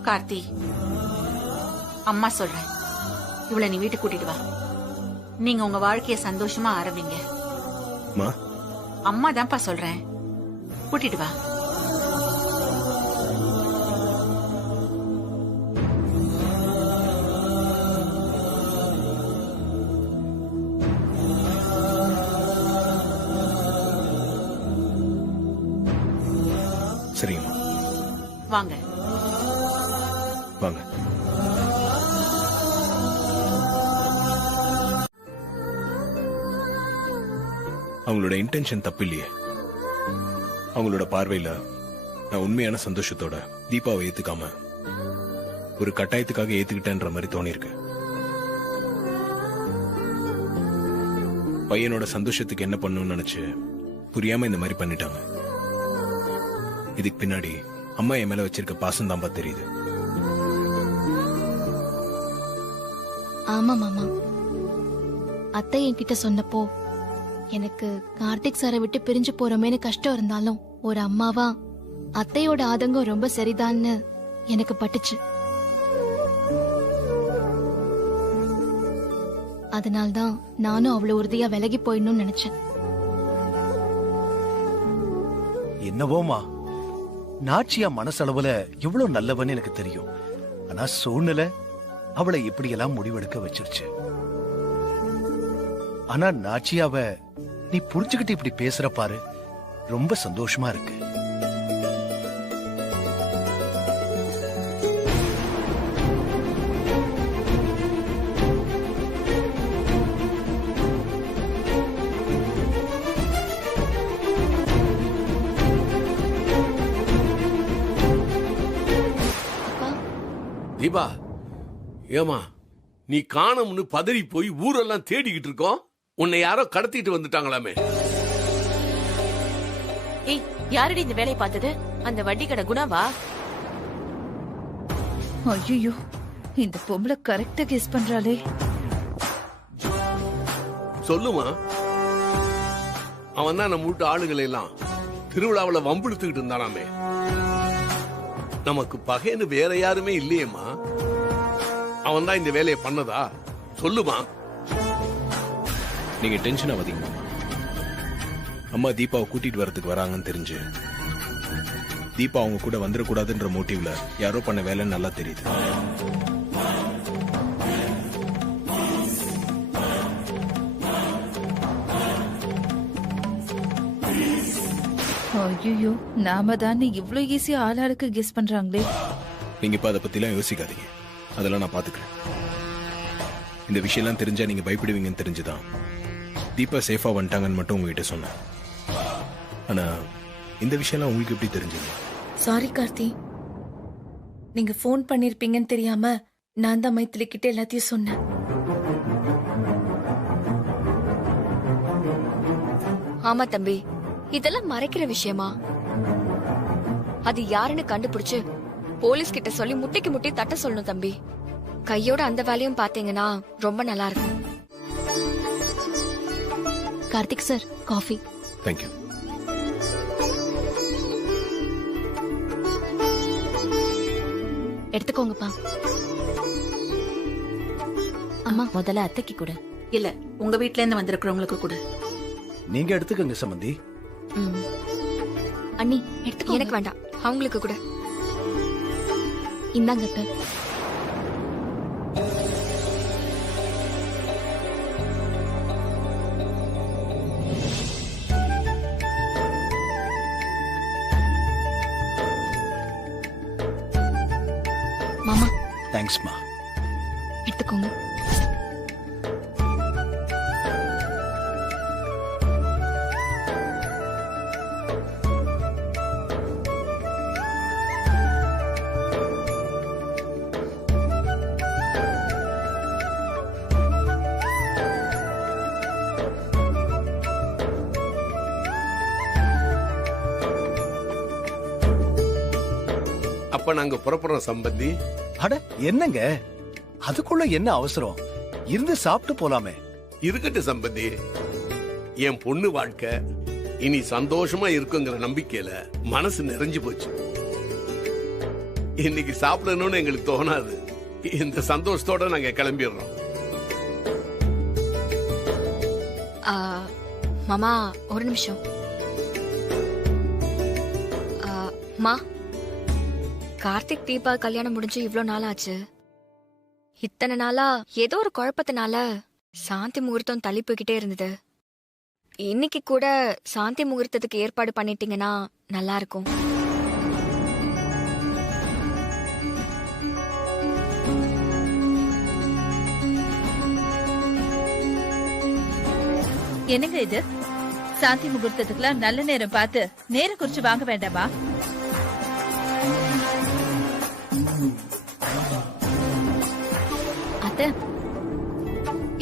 கார்த்தி, அம்மா சொல்றேன், இவளை நீ வீட்டுக்கு கூட்டிட்டு வா. நீங்க உங்க வாழ்க்கைய சந்தோஷமா ஆரம்பிங்க. அம்மா தான்ப்பா சொல்றேன், கூட்டிட்டு வா. சரிங்கம்மா. வாங்க வாங்க. அவங்களோட இன்டென்ஷன் தப்பு இல்லையே. அவங்களோட பார்வையில நான் உண்மையான சந்தோஷத்தோட தீபாவை ஏத்துக்காம ஒரு கட்டாயத்துக்காக ஏத்துக்கிட்டேன்ற மாதிரி தோணிருக்கு. பையனோட சந்தோஷத்துக்கு என்ன பண்ணணும்னு நினைச்சு புரியாம இந்த மாதிரி பண்ணிட்டாங்க. இதுக்கு பின்னாடி அம்மா என் மேல வச்சிருக்க பாசம் தான்பா தெரியுது. ஆமா மாமா, அத்தை என்கிட்ட சொன்னப்போ எனக்கு கார்த்திக் சாரை விட்டு பிரிஞ்சு போறோமேனு கஷ்டம் இருந்தாலும் ஒரு அம்மாவா அத்தையோட ஆதங்கம் ரொம்ப சரிதான்னு எனக்கு பட்டுச்சு. அதனால்தான் நானும் அவ்வளவு உறுதியா விலகி போயிடணும்னு நினைச்சேன். என்னவோமா, நாச்சியா மனசளவுல எவ்வளவு நல்லவன்னு எனக்கு தெரியும். ஆனா சூழ்நிலை அவளை இப்படியெல்லாம் முடிவெடுக்க வச்சிருச்சு. ஆனா நாச்சியாவ நீ புரிஞ்சுக்கிட்டு இப்படி பேசுற பாரு, ரொம்ப சந்தோஷமா இருக்கு. தீபா, ஏமா நீ காணோம்னு பதறி போய் ஊரெல்லாம் தேடிக்கிட்டு இருக்கோம். உன்னை யாரோ கடத்திட்டு வந்துட்டாங்களாமே. ஏய், யாரடி இந்த வேலையை பார்த்தது? அந்த வட்டி கடை குணாவா? ஐயோ, இந்த பொம்பளை கரெக்டா கெஸ் பண்றாளே. சொல்லுமா, அவன் தான் நம்ம வீட்டு ஆளுகளை எல்லாம் திருவிழாவில் வம்பிழுத்துக்கிட்டு இருந்தானாமே. நமக்கு பகைன்னு வேற யாருமே இல்லையேம்மா. அவன் தான் இந்த வேலையை பண்ணதா? சொல்லுமா. நீங்க டென்ஷன் ஆகாதீங்க. அம்மா தீபாவை கூட்டிட்டு வரதுக்கு வராங்கன்னு தெரிஞ்சு தீபா அவங்க கூட வந்துடக்கூடாதுன்ற மோட்டிவ்ல யாரோ பண்ண வேலைன்னு நல்லா தெரியுது. ஐயோ, நாம தானே இவ்வளவு ஈஸியா ஆளாளுக்கு கெஸ் பண்றாங்களே. நீங்க இப்ப அதை பத்தி எல்லாம் யோசிக்காதீங்க. அதெல்லாம் நான் பாத்துக்கிறேன். இந்த விஷயம்லாம் தெரிஞ்சா நீங்க பயப்படுவீங்கன்னு தெரிஞ்சுதான் தீபா சேஃபா வந்துட்டாங்கன்னு மட்டும் உங்ககிட்ட சொன்னேன். ஆனா இந்த விஷயம்லாம் உங்களுக்கு எப்படி தெரிஞ்சது? சாரி கார்த்தி, நீங்க போன் பண்ணிருப்பீங்கன்னு தெரியாம நான் தான் மைத்திலி கிட்ட எல்லாத்தையும் சொன்னேன். ஆமா தம்பி, இதெல்லாம் மறைக்கிற விஷயமா? அது யாருன்னு கண்டுபிடிச்சு போலீஸ் கிட்ட சொல்லி முட்டைக்கு முட்டி தட்ட சொல்லணும் தம்பி. கையோட அந்த வேலையும் பாத்தீங்கன்னா ரொம்ப நல்லா இருக்கும். Karthik sir, coffee. தேங்க்யூ. எடுத்துக்கோங்கப்பா. அம்மா முதல்ல அத்தைக்கு கூட. இல்ல உங்க வீட்ல இருந்து வந்திருக்கிறவங்களுக்கு கூட. நீங்க எடுத்துக்கங்க சம்பந்தி. அண்ணி எடுத்துக்கோ. எனக்கு வேண்டாம், அவங்களுக்கு கூட. இந்தாங்க அத்தை. மாமா தேங்க்ஸ்மா. எடுத்துக்கோங்க. அப்ப நாங்க புறப்படுறோம் சம்பந்தி. அட என்னங்க அதுக்குள்ள என்ன அவசரம்? இருந்து சாப்பிட்டு போலாமே. இருக்கட்டும் சம்பந்தி, என் பொண்ணு வாழ்க்கை இனி சந்தோஷமா இருக்குங்கிற நம்பிக்கையில மனசு நிறைஞ்சு போச்சு. இன்னைக்கு சாப்பிடணும்னு எங்களுக்கு தோணாது. இந்த சந்தோஷத்தோட நாங்க கிளம்பிடுறோம். மாமா ஒரு நிமிஷம். மா, கார்த்திக் தீபா கல்யாணம் முடிஞ்சு இவ்ளோ நாள் ஆச்சு. இத்தனை நாளா ஏதோ ஒரு குழப்பத்தினால சாந்தி முகூர்த்தம் தள்ளி போய்கிட்டே இருந்தது. இன்னைக்கு கூட சாந்தி முகூர்த்தத்துக்கு ஏற்பாடு பண்ணிட்டீங்கன்னா நல்லா இருக்கும். என்னங்க இது? சாந்தி முகூர்த்தத்துக்குலாம் நல்ல நேரம் பார்த்து நேரம் குறிச்சு வாங்க வேண்டாமா? அத்தை,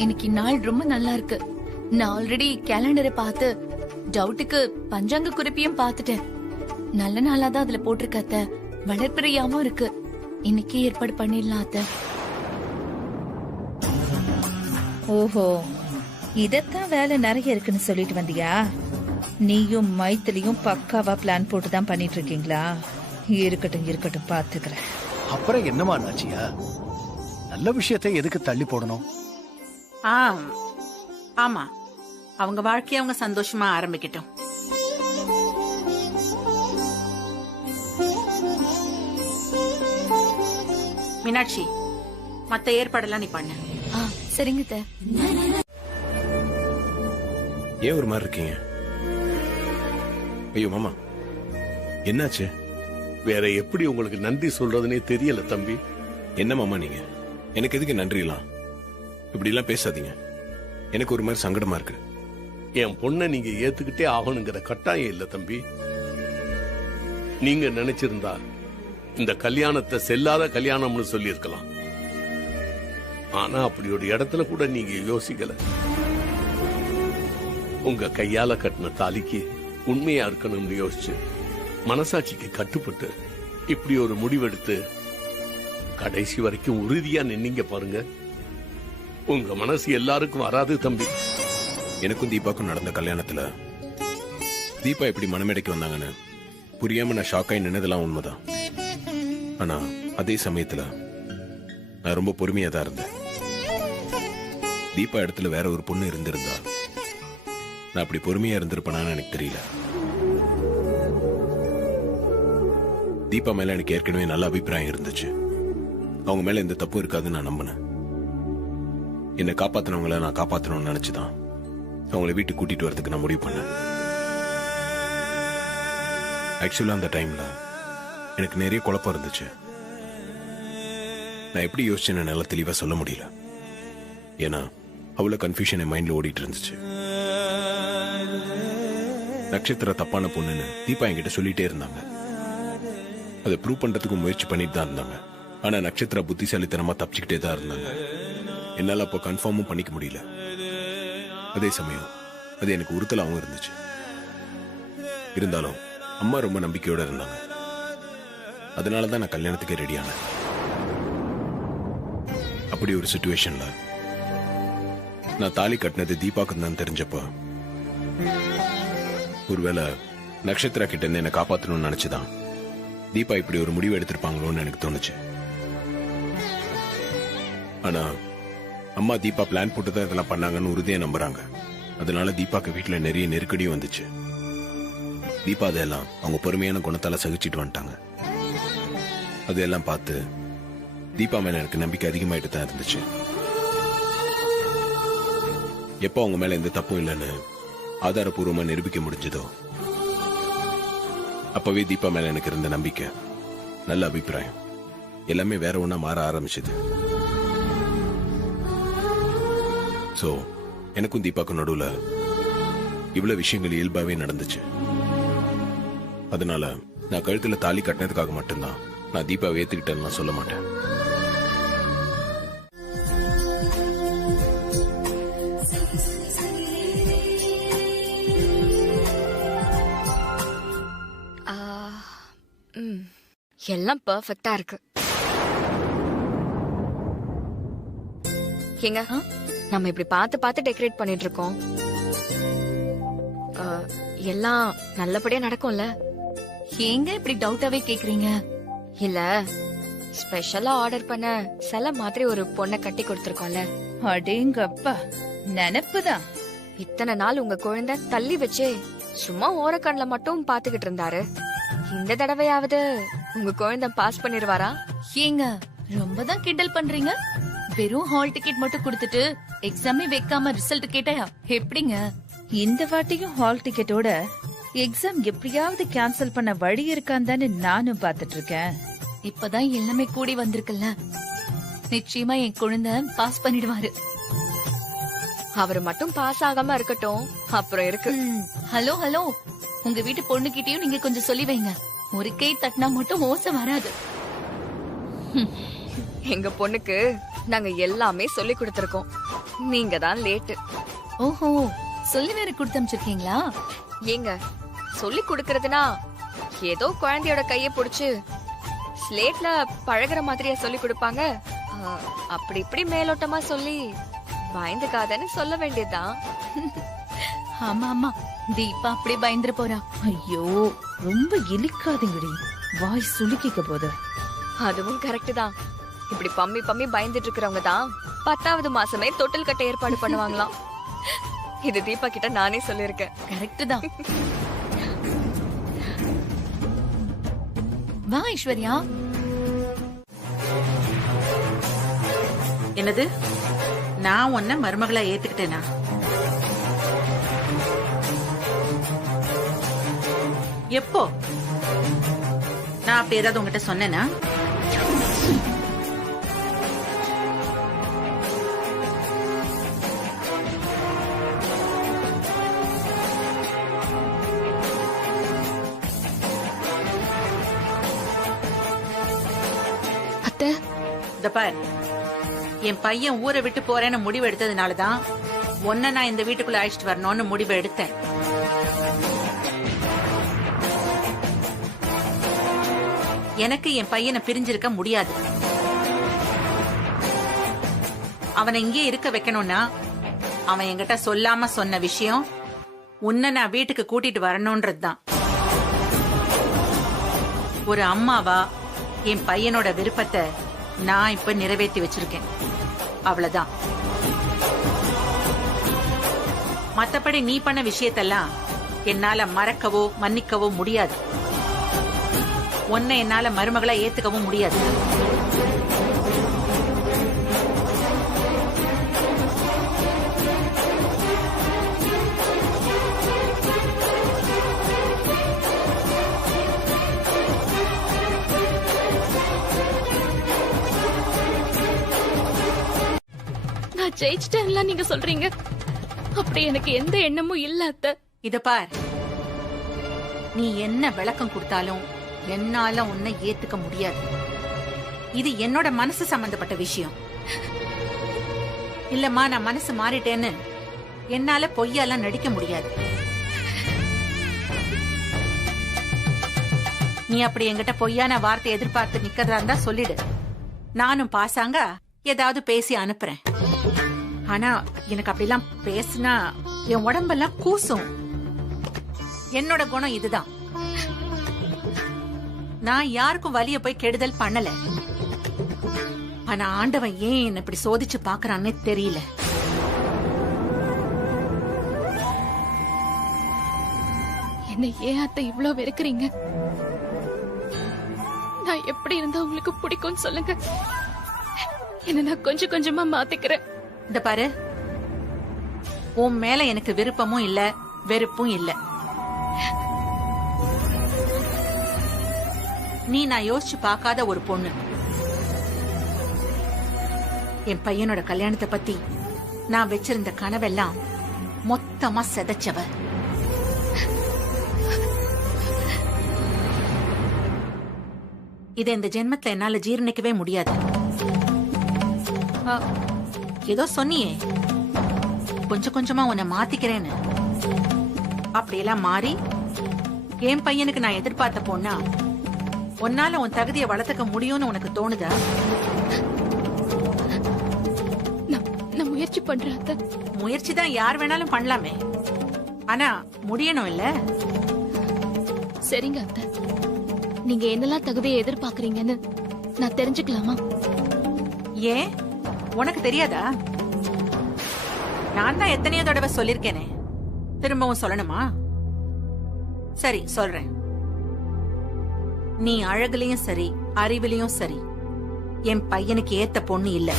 இன்னைக்கு நாள் ரொம்ப நல்லா இருக்கு. நான் ஆல்ரெடி கேலண்டரை பார்த்து டவுட்டுக்கு பஞ்சாங்க குறிப்பையும் பார்த்துட்டேன். நல்ல நாளா தான் அதுல போட்டிருக்க அத்தை. வளர்ப்பிறையாவும் இருக்கு. இன்னைக்கு ஏற்பாடு பண்ணிடலாம் அத்தை. ஓஹோ, இதத்தான் வேலை நிறைய இருக்குன்னு சொல்லிட்டு வந்தியா? நீயும் மைத்திலியும் பக்காவா பிளான் போட்டு தான் பண்ணிட்டு இருக்கீங்களா? இருக்கட்டும் இருக்கட்டும், பாத்துக்கிறேன். அப்புறம் என்னமா நாச்சியா, நல்ல விஷயத்தை எதுக்கு தள்ளி போடணும்? ஆமா, அவங்க வாழ்க்கைய அவங்க சந்தோஷமா ஆரம்பிக்கட்டும். மீனாட்சி, மத்த ஏற்பாடெல்லாம் நீ பண்ணு. சரிங்க அத்தை. ஏன் ஒரு மாதிரி இருக்கீங்க? ஐயோ மாமா, என்னாச்சு? வேற எப்படி உங்களுக்கு நன்றி சொல்றதுன்னே தெரியல தம்பி. என்ன மாமா நீங்க? எனக்கு எதுக்கு நன்றிலாம்? இப்படி எல்லாம் பேசாதீங்க. எனக்கு ஒரு மாதிரி சங்கடமா இருக்கு. என் பொண்ணை நீங்க ஏத்துக்கிட்டே ஆகணுங்கிற கட்டாயம் இல்ல தம்பி. நீங்க நினைச்சிருந்தா இந்த கல்யாணத்தை செல்லாத கல்யாணம்னு சொல்லி இருக்கலாம். ஆனா அப்படி ஒரு இடத்துல கூட நீங்க யோசிக்கல. உங்க கையால கட்டின தாலிக்கு உண்மையா இருக்கணும்னு யோசிச்சு மனசாட்சிக்கு கட்டுப்பட்டு இப்படி ஒரு முடிவெடுத்து கடைசி வரைக்கும் உறுதியா நின்னீங்க பாருங்க. உங்க மனசு எல்லாருக்கும் வராது தம்பி. எனக்கும் தீபாக்கும் நடந்த கல்யாணத்துல தீபா எப்படி மனமேடைக்கு வந்தாங்கன்னு புரியாம நான் ஷாக் ஆகி நின்னதெல்லாம் உண்மைதான். ஆனா அதே சமயத்துல நான் ரொம்ப பொறுமையா தான் இருந்தேன். தீபா இடத்துல வேற ஒரு பொண்ணு இருந்திருந்தா நான் அப்படி பொறுமையா இருந்திருப்பேனான்னு எனக்கு தெரியல. தீபா மேல எனக்கு ஏற்கனவே நல்ல அபிப்பிராயம் இருந்துச்சு. அவங்க மேல எந்த தப்பு இருக்காதுன்னு நான் நம்பினேன். என்னை காப்பாத்தினவங்கள நான் காப்பாத்தணும்னு நினைச்சுதான் அவங்களை வீட்டுக்கு கூட்டிட்டு வரதுக்கு நான் முடிவு பண்ணேன். ஆக்சுவலா அந்த டைம்ல எனக்கு நிறைய குழப்பம் இருந்துச்சு. நான் எப்படி யோசிச்சேன்னு நல்லா தெளிவா சொல்ல முடியல. ஏன்னா அவ்வளவு கன்ஃபியூஷன் என் மைண்ட்ல ஓடிட்டு இருந்துச்சு. நட்சத்திர தப்பான பொண்ணுன்னு தீபா என்கிட்ட சொல்லிட்டே இருந்தாங்க. அதை ப்ரூவ் பண்றதுக்கு முயற்சி பண்ணிட்டு தான் இருந்தாங்க. ஆனா நட்சத்திர புத்திசாலித்தனமா தப்பிச்சுக்கிட்டே தான் இருந்தாங்க. என்னால அப்போ கன்ஃபார்மும் பண்ணிக்க முடியல. அதே சமயம் அது எனக்கு உறுத்தலாகவும் இருந்துச்சு. இருந்தாலும் அம்மா ரொம்ப நம்பிக்கையோட இருந்தாங்க. அதனாலதான் நான் கல்யாணத்துக்கே ரெடியானேன். அப்படி ஒரு சிச்சுவேஷன்ல நான் தாலி கட்டினது தீபாக்கு தான் தெரிஞ்சப்ப ஒருவேளை நட்சத்திரா கிட்ட இருந்து என்னை காப்பாற்றணும்னு நினைச்சுதான் தீபா இப்படி ஒரு முடிவு எடுத்திருப்பாங்களோன்னு எனக்கு தோணுச்சு. ஆனா அம்மா தீபா பிளான் போட்டு தான் இதெல்லாம் பண்ணாங்கன்னு உறுதியா நம்புறாங்க. அதனால தீபாக்கு வீட்டுல நிறைய நெருக்கடியும் வந்துச்சு. தீபா அதெல்லாம் அவங்க பொறுமையான குணத்தால சகிச்சிட்டு வந்துட்டாங்க. அதெல்லாம் பார்த்து தீபா மேல எனக்கு நம்பிக்கை அதிகமாயிட்டு தான் இருந்துச்சு. எப்போ அவங்க மேல எந்த தப்பும் இல்லைன்னு ஆதாரபூர்வமா நிரூபிக்க முடிஞ்சதோ அப்பவே தீபா மேல எனக்கு இருந்த நம்பிக்கை, நல்ல அபிப்பிராயம் எல்லாமே வேற ஒண்ணா மாற ஆரம்பிச்சது. சோ எனக்கும் தீபாக்கும் நடுவுல இவ்வளவு விஷயங்கள் இயல்பாவே நடந்துச்சு. அதனால நான் கழுத்துல தாலி கட்டினதுக்காக மட்டும்தான் நான் தீபாவை ஏத்துக்கிட்டேன்னு நான் சொல்ல மாட்டேன். எல்லாம் பெர்ஃபெக்ட்டா இருக்கு. ஏங்க நம்ம இப்படி பார்த்து பார்த்து டெக்கரேட் பண்ணிட்டு இருக்கோம். எல்லாம் நல்லபடியா நடக்கும்ல? ஏங்க இப்படி டவுட்டாவே கேக்குறீங்க? இல்ல, ஸ்பெஷலா ஆர்டர் பண்ண சில மாதிரி ஒரு பொண்ணை கட்டி கொடுத்திருக்கோம்ல. அடேங்கப்பா, நினைப்புதான். இத்தனை நாள் உங்க குழந்தை தள்ளி வச்சு சும்மா ஓரக்கண்ல மட்டும் பாத்துக்கிட்டு இருந்தாரு. இந்த தடவையாவது உங்க குழந்தை பாஸ் பண்ணிருவாரா? ஏங்க ரொம்ப தான் கிண்டல் பண்றீங்க. வெறும் ஹால் டிக்கெட் மட்டும் கொடுத்துட்டு எக்ஸாமே வைக்காம ரிசல்ட் கேட்டா எப்படிங்க? இந்த வாட்டியும் ஹால் டிக்கெட்டோட எக்ஸாம் எப்படியாவது கேன்சல் பண்ண வழி இருக்கான்னு தானே நானும் பாத்துட்டு இருக்கேன். இப்பதான் எல்லாமே கூடி வந்திருக்குல்ல, நிச்சயமா என் குழந்தை பாஸ் பண்ணிடுவாரு. அவரு மட்டும் பாஸ் ஆகாம இருக்கட்டும், அப்புறம் இருக்கு. ஹலோ ஹலோ, உங்க வீட்டு பொண்ணுகிட்டயும் நீங்க கொஞ்சம் சொல்லி வைங்க. ஒரு கை தட்டினா மட்டும் மோசம் வராது. எங்க பொண்ணுக்கு நாங்க எல்லாமே சொல்லி கொடுத்திருக்கோம். நீங்க தான் லேட்டு. ஓஹோ, சொல்லி வேற கொடுத்து அனுப்பிச்சிருக்கீங்களா? ஏங்க சொல்லி கொடுக்கறதுனா ஏதோ குழந்தையோட கைய புடிச்சு ஸ்லேட்ல பழகுற மாதிரியா சொல்லி கொடுப்பாங்க? அப்படி இப்படி மேலோட்டமா சொல்லி பயந்துக்காதன்னு சொல்ல வேண்டியதுதான். ஆமா ஆமா, தீபா அப்படி பயந்துரு போறா. ஐயோ, ரொம்ப இழிக்காதீங்கடி, வாய் சுலுக்கிக்க போது. அதுவும் கரெக்ட் தான். இப்படி பம்மி பம்மி பயந்துட்டு இருக்கிறவங்க தான் 10வது மாசமே தொட்டில் கட்ட ஏற்பாடு பண்ணுவாங்களாம். இது தீபா கிட்ட நானே சொல்லிருக்கேன். கரெக்ட் தான். வா ஐஸ்வர்யா. என்னது, நான் உன்ன மருமகளா ஏத்துக்கிட்டேனா? எப்போ? நான் அப்படி ஏதாவது உங்ககிட்ட சொன்னேனா? அத்தை, இந்த பார், என் பையன் ஊரை விட்டு போறேன்னு முடிவு எடுத்ததுனாலதான் உன்னை நான் இந்த வீட்டுக்குள்ள அழைச்சிட்டு வரணும்னு முடிவு எடுத்தேன். எனக்கு என் பையனை பிரிஞ்சிருக்க முடியாது. அவனை இங்கே இருக்க வைக்கணும்னா அவன் என்கிட்ட சொல்லாம சொன்ன விஷயம் உன்னை நான் வீட்டுக்கு கூட்டிட்டு வரணும்ன்றதுதான். ஒரு அம்மாவா என் பையனோட விருப்பத்தை நான் இப்ப நிறைவேற்றி வச்சிருக்கேன், அவ்வளவுதான். மத்தபடி நீ பண்ண விஷயத்தெல்லாம் என்னால மறக்கவோ மன்னிக்கவோ முடியாது. உன்னை என்னால மருமகளை ஏத்துக்கவும் முடியாது. நான் ஜெயிச்சிட்டேன்லாம் நீங்க சொல்றீங்க. அப்படி எனக்கு எந்த எண்ணமும் இல்ல அத்தை. இத பார், நீ என்ன விளக்கம் கொடுத்தாலும் என்னால உன்னை ஏத்துக்க முடியாது. இது என்னோட மனசு சம்பந்தப்பட்ட விஷயம். இல்லம்மா, நான் மனசு மாறிட்டேன்னு என்னால பொய்யெல்லாம் நடிக்க முடியாது. நீ அப்படி என்கிட்ட பொய்யான வார்த்தை எதிர்பார்த்து நிக்கிறதா இருந்தா சொல்லிடு. நானும் பாசாங்க ஏதாவது பேசி அனுப்புறேன். ஆனா எனக்கு அப்படிலாம் பேசினா என் உடம்பெல்லாம் கூசும். என்னோட குணம் இதுதான். நான் யாருக்கும் வலிய போய் கெடுதல் பண்ணல. ஆனா ஆண்டவன் ஏன் என்ன இப்படி சோதிச்சு பாக்குறான்னே தெரியல. என்ன ஏன் அத்தை இவ்ளோ வெறுக்கிறீங்க? நான் எப்படி இருந்தா உங்களுக்கு பிடிக்கும்னு சொல்லுங்க. என்ன நான் கொஞ்சம் கொஞ்சமா மாத்திக்கிறேன். இந்த பாரு, உன் மேல எனக்கு விருப்பமும் இல்ல வெறுப்பும் இல்ல. நீ நான் யோசிச்சு பார்க்காத ஒரு பொண்ணு. என் பையனோட கல்யாணத்தை பத்தி நான் வச்சிருந்த கனவெல்லாம் மொத்தமா செதைச்சவ. இதை இந்த ஜென்மத்துல என்னால ஜீரணிக்கவே முடியாது. ஏதோ சொன்னியே கொஞ்சம் கொஞ்சமா உன்னை மாத்திக்கிறேன்னு. அப்படியெல்லாம் மாறி என் பையனுக்கு நான் எதிர்பார்த்த பொண்ணா உன்னால உன் தகுதியை வளர்த்துக்க முடியும்னு உனக்கு தோணுதா? நான் முயற்சி பண்றேன் அத்தை. முயற்சி தான் யார் வேணாலும் பண்ணலாமே, ஆனா முடியணும் இல்ல? சரிங்க அத்தை, நீங்க என்னெல்லாம் தகுதியை எதிர்பார்க்கறீங்கன்னு நான் தெரிஞ்சுக்கலாமா? ஏன் உனக்கு தெரியாதா? நான் தான் எத்தனையோ தடவை சொல்லிருக்கேனே, திரும்பவும் சொல்லணுமா? சரி சொல்றேன். நீ அழகுலயும் சரி அறிவிலையும் சரி என் பையனுக்கு ஏத்த பொண்ணு இல்ல.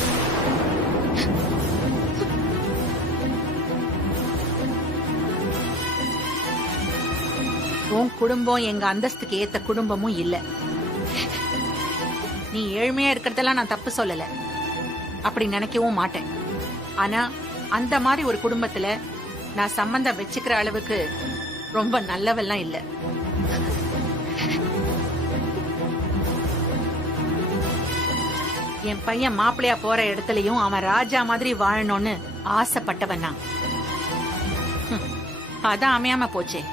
உன் குடும்பம் எங்க அந்தஸ்துக்கு ஏத்த குடும்பமும் இல்ல. நீ ஏழ்மையா இருக்கிறதெல்லாம் நான் தப்பு சொல்லல, அப்படி நினைக்கவும் மாட்டேன். ஆனா அந்த மாதிரி ஒரு குடும்பத்துல நான் சம்பந்தம் வச்சுக்கிற அளவுக்கு ரொம்ப நல்லவெல்லாம் இல்ல. என் பையன் மாப்பிள்ளையா போற இடத்துலயும் அவன் ராஜா மாதிரி வாழணும்னு ஆசைப்பட்டவன் நான். அதான் அமையாம போச்சே.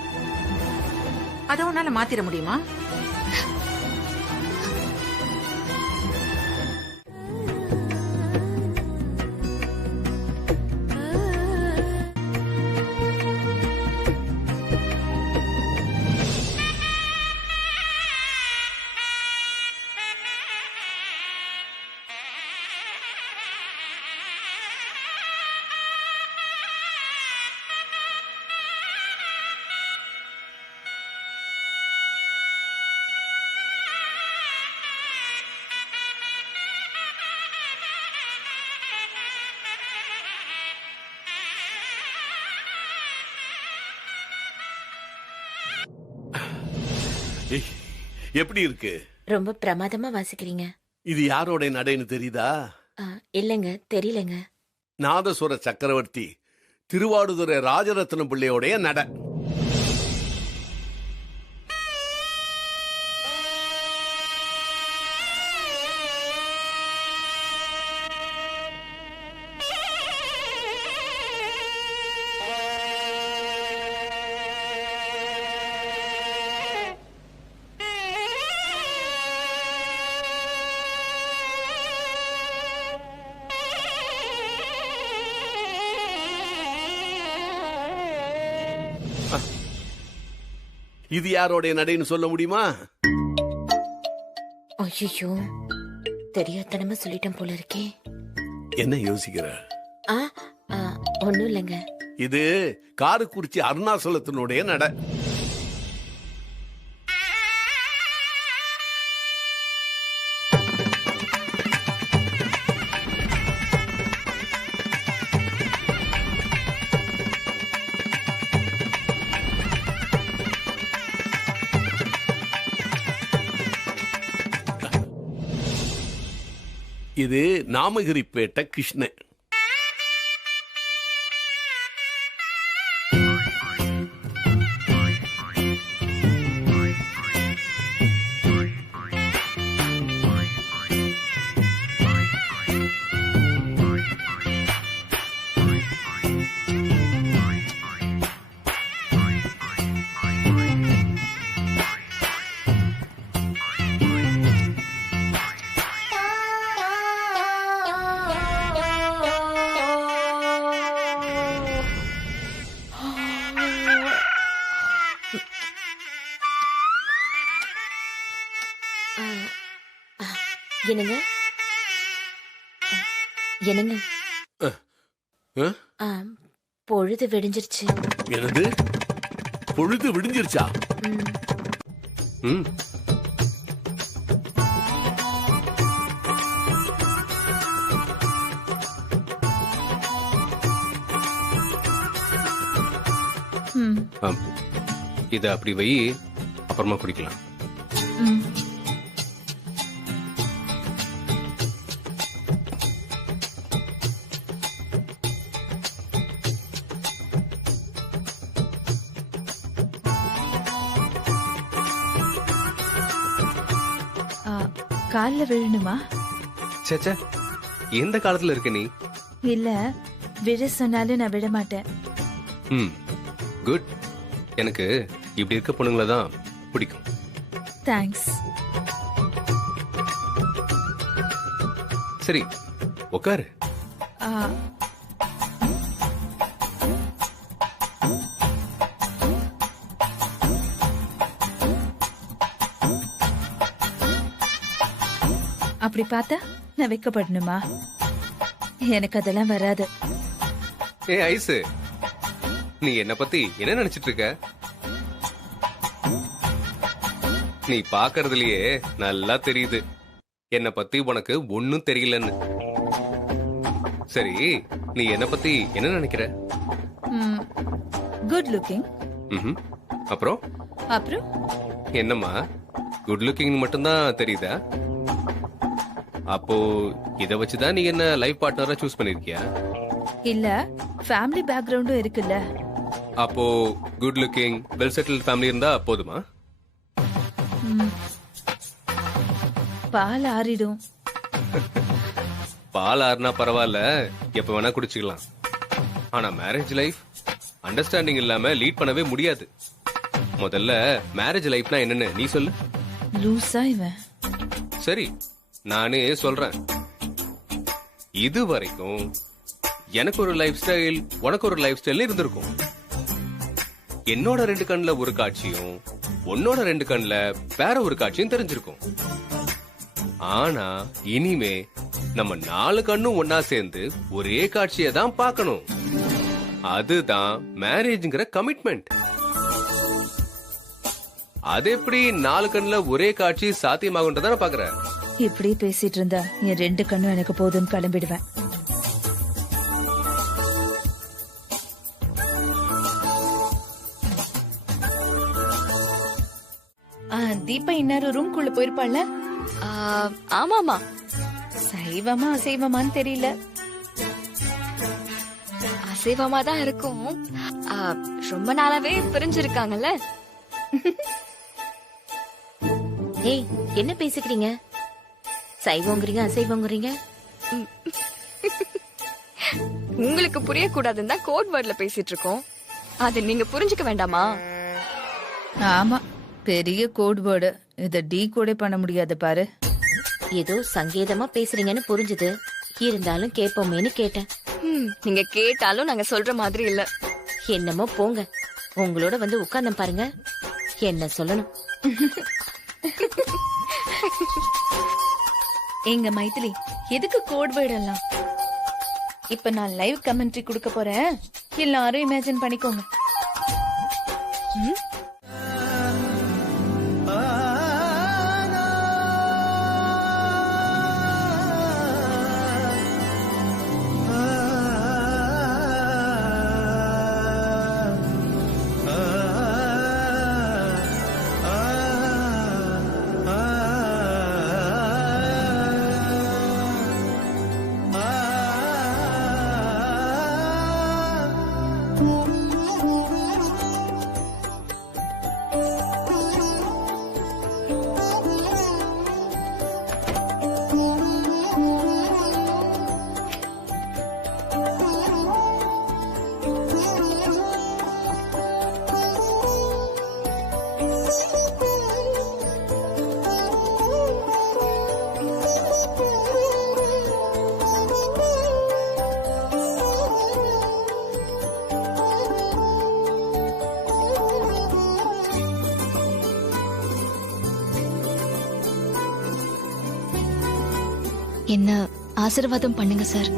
அத உன்னால மாத்திர முடியுமா? எப்படி இருக்கு? ரொம்ப பிரமாதமா வாசிக்கிறீங்க. இது யாரோட நடைன்னு தெரியுதா? இல்லங்க, தெரியலங்க. நாதசுர சக்கரவர்த்தி திருவாடுதுறை ராஜரத்ன பிள்ளையோடைய நட. இது யாரோடைய நடைன்னு சொல்ல முடியுமா? ஐயோ, தெரியாதனமா சொல்லிட்டேன் போல இருக்கே. என்ன யோசிக்கிற? ஒண்ணும் இல்லைங்க. இது காரைக்குறிச்சி அருணாசலத்தினுடைய நட. இது நாமகிரிப்பேட்டை கிருஷ்ணன். என்னங்க? என்னங்க ஆ? பொழுது விடிஞ்சிருச்சு. என்னது பொழுது விடிஞ்சிருச்சா? ம். இத அப்படி வை, அப்புறமா குடிக்கலாம். கால்ல விழணுமா? சேச்சா, எந்த காலத்துல இருக்க நீ? இல்ல, விழ சொன்னாலும் நான் விட மாட்டேன். குட். எனக்கு இப்படி இருக்க பொண்ணுங்கள தான் பிடிக்கும். தேங்க்ஸ். சரி, உட்காரு. அப்படி பார்த்தா நான் வைக்கப்படணுமா? எனக்கு அதெல்லாம் வராது. ஏ ஐசு, நீ என்ன பத்தி என்ன நினைச்சிட்டு இருக்க? நீ பாக்குறதுலயே நல்லா தெரியுது என்ன பத்தி உனக்கு ஒன்னும் தெரியலன்னு. சரி, நீ என்ன பத்தி என்ன நினைக்கிற? Good looking. அப்புறம் அப்புறம் என்னம்மா, குட் லுக்கிங் மட்டும்தான் தெரியுதா? அப்போ இத வச்சுதான் நீ என்ன லைஃப் பார்ட்னரா சூஸ் பண்ணிருக்கியா? இல்ல, ஃபேமிலி பேக்ரவுண்டும் இருக்குல்ல. அப்போ good looking, well settled family இருந்தா போதுமா? பால் ஆறிடும். பால் ஆறுனா பரவாயில்ல, எப்ப வேணா குடிச்சுக்கலாம். ஆனா மேரேஜ் லைஃப் அண்டர்ஸ்டாண்டிங் இல்லாம லீட் பண்ணவே முடியாது. முதல்ல மேரேஜ் லைஃப்னா என்னன்னு நீ சொல்லு. லூசா இவன். சரி, நானே சொல்றேன். இது வரைக்கும் எனக்கு ஒரு லைஃப் ஸ்டைல், உனக்கு ஒரு லைஃப் ஸ்டைல் இருந்திருக்கும். என்னோட 2 கண்ணுல ஒரு காட்சியும், உன்னோட 2 கண்ணுல வேற ஒரு காட்சியும் தெரிஞ்சிருக்கும். ஆனா இனிமே நம்ம 4 கண்ணும் ஒன்னா சேர்ந்து ஒரே காட்சியை தான் பார்க்கணும். அதுதான் மேரேஜ்ங்கிற கமிட்மெண்ட். அது எப்படி 4 கண்ணுல ஒரே காட்சி சாத்தியமாகுன்றத நான் பாக்குறேன். இப்படி பேசிட்டு இருந்தா என் 2 கண்ணும் எனக்கு போதும்னு கிளம்பிடுவேன். தீபா இந்நேரம் ரூம்குள்ள போயிருப்பாள்ல? ஆமாமா. சைவமா அசைவமான்னு தெரியல. அசைவமா தான் இருக்கும். ரொம்ப நாளாவே பிரிஞ்சிருக்காங்கல்ல. ஏய், என்ன பேசிக்கிறீங்க? சைவங்கிறீங்க, அசைவங்கிறீங்க. உங்களுக்கு புரியக்கூடாதுன்னு தான் கோட் வேர்ட்ல பேசிட்டு இருக்கோம். அது நீங்க புரிஞ்சுக்க வேண்டாமா? ஆமா, பெரிய கோட் வேர்டு. இத டீ கூட பண்ண முடியாது பாரு. ஏதோ சங்கேதமா பேசுறீங்கன்னு புரிஞ்சுது, இருந்தாலும் கேட்போமேன்னு கேட்டேன். நீங்க கேட்டாலும் நாங்க சொல்ற மாதிரி இல்ல. என்னமோ போங்க, உங்களோட வந்து உட்கார்ந்து பாருங்க, என்ன சொல்லணும். எங்க மைதிலி, எதுக்கு கோட் வேர்ட் எல்லாம்? இப்ப நான் லைவ் கமெண்ட்ரி கொடுக்க போறேன், எல்லாரும் இமேஜின் பண்ணிக்கோங்க. என்ன ஆசீர்வாதம் பண்ணுங்க சார்.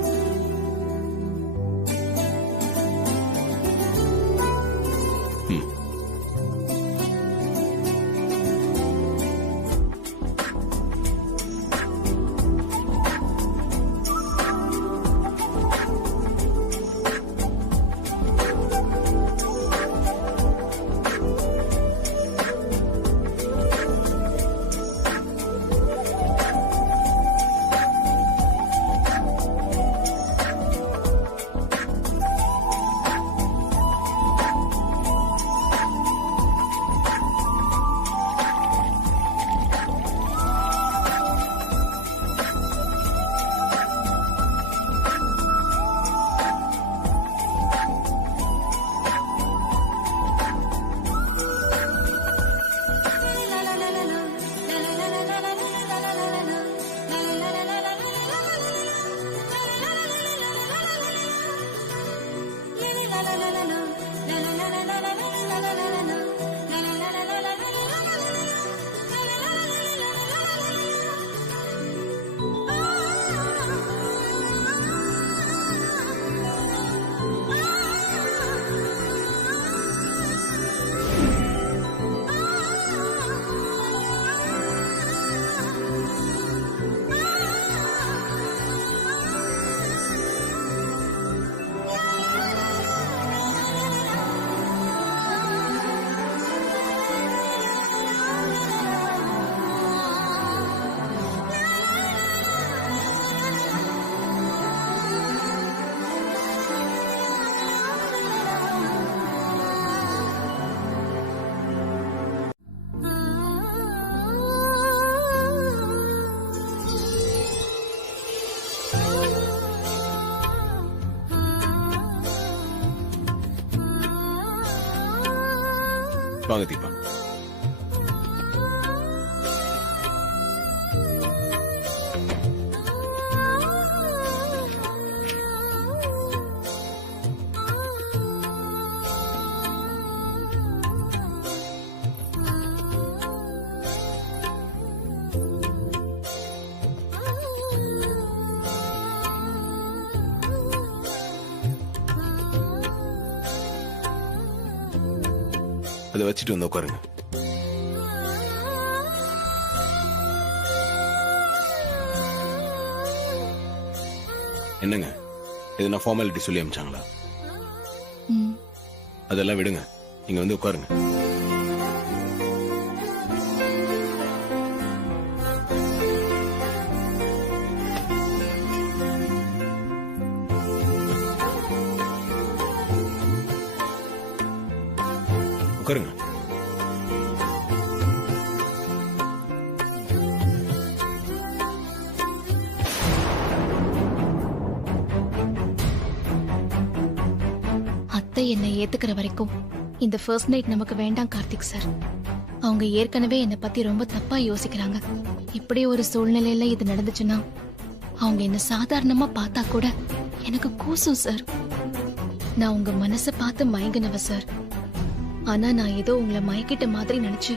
வாங்க தீபா. அதை வச்சுட்டு வந்து உட்காருங்க. என்னங்க, எதுனா ஃபார்மாலிட்டி சொல்லி அமிச்சாங்களா? அதெல்லாம் விடுங்க, நீங்க வந்து உட்காருங்க. உட்காருங்க. அத்தை என்னை ஏத்துக்கிற வரைக்கும் இந்த ஃபர்ஸ்ட் நைட் நமக்கு வேண்டாம் கார்த்திக் சார். அவங்க ஏற்கனவே என்னை பத்தி ரொம்ப தப்பா யோசிக்கிறாங்க. இப்படி ஒரு சூழ்நிலையில இது நடந்துச்சுன்னா அவங்க என்ன சாதாரணமா பார்த்தா கூட எனக்கு கூசும் சார். நான் உங்க மனசை பார்த்து மயங்கினவ சார். ஆனா நான் ஏதோ உங்களை மயக்கிட்ட மாதிரி நினைச்சு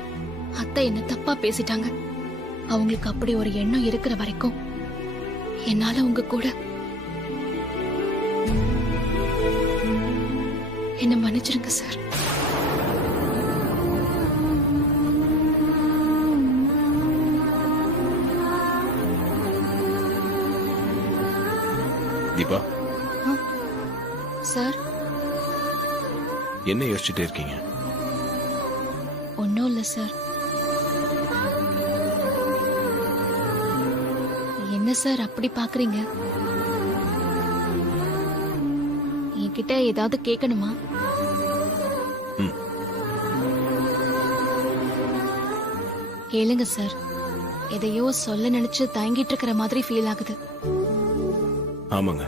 அத்தை என்ன தப்பா பேசிட்டாங்க. அவங்களுக்கு அப்படி ஒரு எண்ணம் இருக்கிற வரைக்கும் என்னால உங்க கூட என்ன மன்னிச்சிருங்க சார். தீபா சார், என்ன யோசிச்சுட்டே இருக்கீங்க? ஒன்னும் இல்ல சார். என்ன சார் அப்படி பாக்குறீங்க? என்கிட்ட ஏதாவது கேட்கணுமா? கேளுங்க சார். எதையோ சொல்ல நினைச்சு தயங்கிட்டு இருக்கிற மாதிரி ஃபீல் ஆகுது. ஆமாங்க,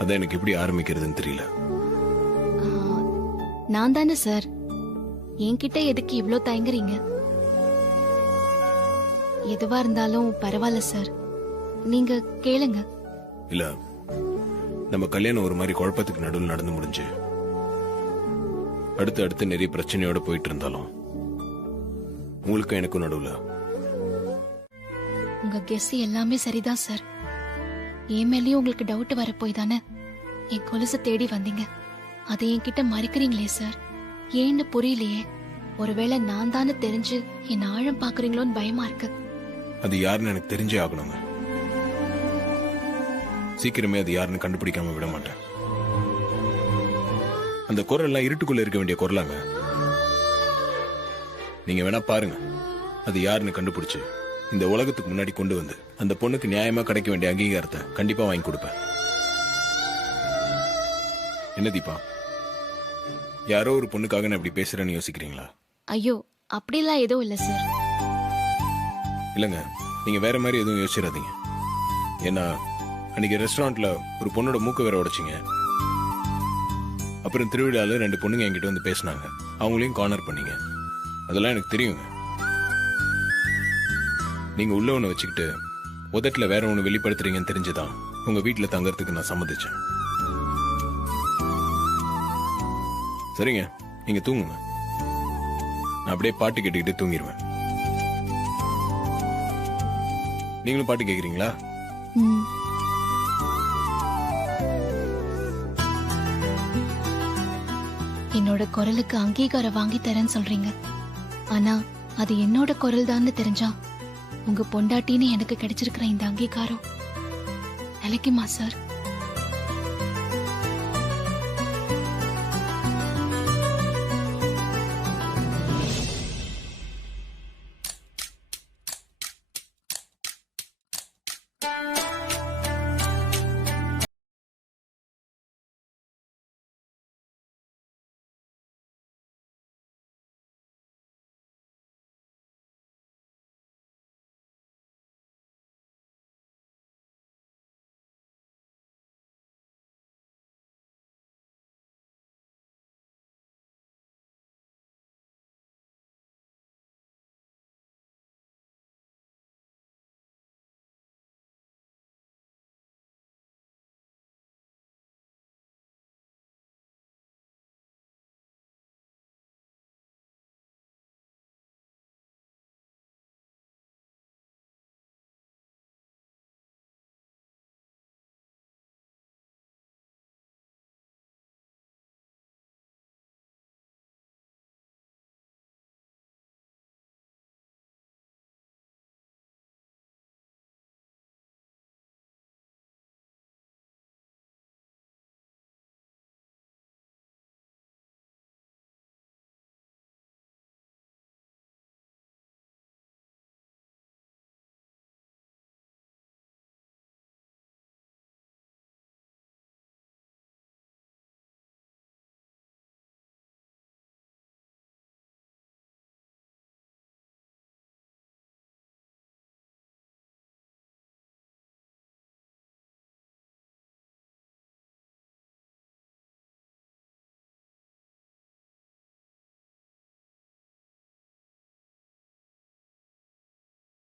அதான் எனக்கு எப்படி ஆரம்பிக்கிறதுன்னு தெரியல. நான் தானே சார். என்கிட்ட எதுக்கு இவ்ளோ தயங்குறீங்க? எதுவா இருந்தாலும் பரவாயில்ல சார், நீங்க கேளுங்க. இல்ல, நம்ம கல்யாணம் ஒரு மாதிரி குழப்பத்துக்கு நடுவில் நடந்து முடிஞ்சு அடுத்து நிறைய பிரச்சனையோட போயிட்டு இருந்தாலும் உங்களுக்கு எனக்கும் நடுவுல உங்க கெஸ் எல்லாமே சரிதான் சார். என் மேலயும் உங்களுக்கு டவுட் வர போய் தானே என் கொலுசை தேடி வந்தீங்க. அதை என்கிட்ட மறைக்கிறீங்களே சார், ஏன்னு புரியலையே. ஒருவேளை நான் தானே தெரிஞ்சு என் ஆழம் பாக்குறீங்களோன்னு பயமா இருக்கு. அது யாருன்னு எனக்கு தெரிஞ்சே ஆகணுங்க. சீக்கிரமே அது யாருன்னு கண்டுபிடிக்காம விட மாட்டேன். அந்த குரல் எல்லாம் இருட்டுக்குள்ள இருக்க வேண்டிய குரலாங்க. நீங்க வேணா பாருங்க, அது யாருன்னு கண்டுபிடிச்சு இந்த உலகத்துக்கு முன்னாடி கொண்டு வந்து அந்த பொண்ணுக்கு நியாயமா கிடைக்க வேண்டிய அங்கீகாரத்தை கண்டிப்பா வாங்கி கொடுப்பேன். என்ன தீபா, யாரோ ஒரு பொண்ணுக்காக நான் இப்படி பேசுறேன்னு யோசிக்கிறீங்களா? ஐயோ, அப்படிலாம் எதுவும் இல்ல சார். இல்லங்க, நீங்க வேற மாதிரி எதுவும் யோசிச்சிடாதீங்க. ஏன்னா அன்னைக்கு ரெஸ்டாரண்ட்ல ஒரு பொண்ணோட மூக்க வேற உடைச்சிங்க. அப்புறம் திருவிழால 2 பொண்ணுங்க என்கிட்ட வந்து பேசினாங்க, அவங்களையும் கார்னர் பண்ணீங்க. அதெல்லாம் எனக்கு தெரியுங்க. நீங்க உள்ள ஒண்ணு வச்சுக்கிட்டு உதட்டுல வேற ஒண்ணு வெளிப்படுத்துறீங்கன்னு தெரிஞ்சுதான் உங்க வீட்டுல தங்கறதுக்கு நான் சம்மதிச்சேன். சரிங்க, நீங்க தூங்குங்க. நான் அப்படியே பாட்டு கேட்டுக்கிட்டு தூங்கிடுவேன். நீங்களும் பாட்டு கேக்குறீங்களா? என்னோட குரலுக்கு அங்கீகாரம் வாங்கி தரேன்னு சொல்றீங்க. ஆனா அது என்னோட குரல் தான் தெரிஞ்சா உங்க பொண்டாட்டின்னு எனக்கு கிடைச்சிருக்கிற இந்த அங்கீகாரம் நிலைக்குமா சார்?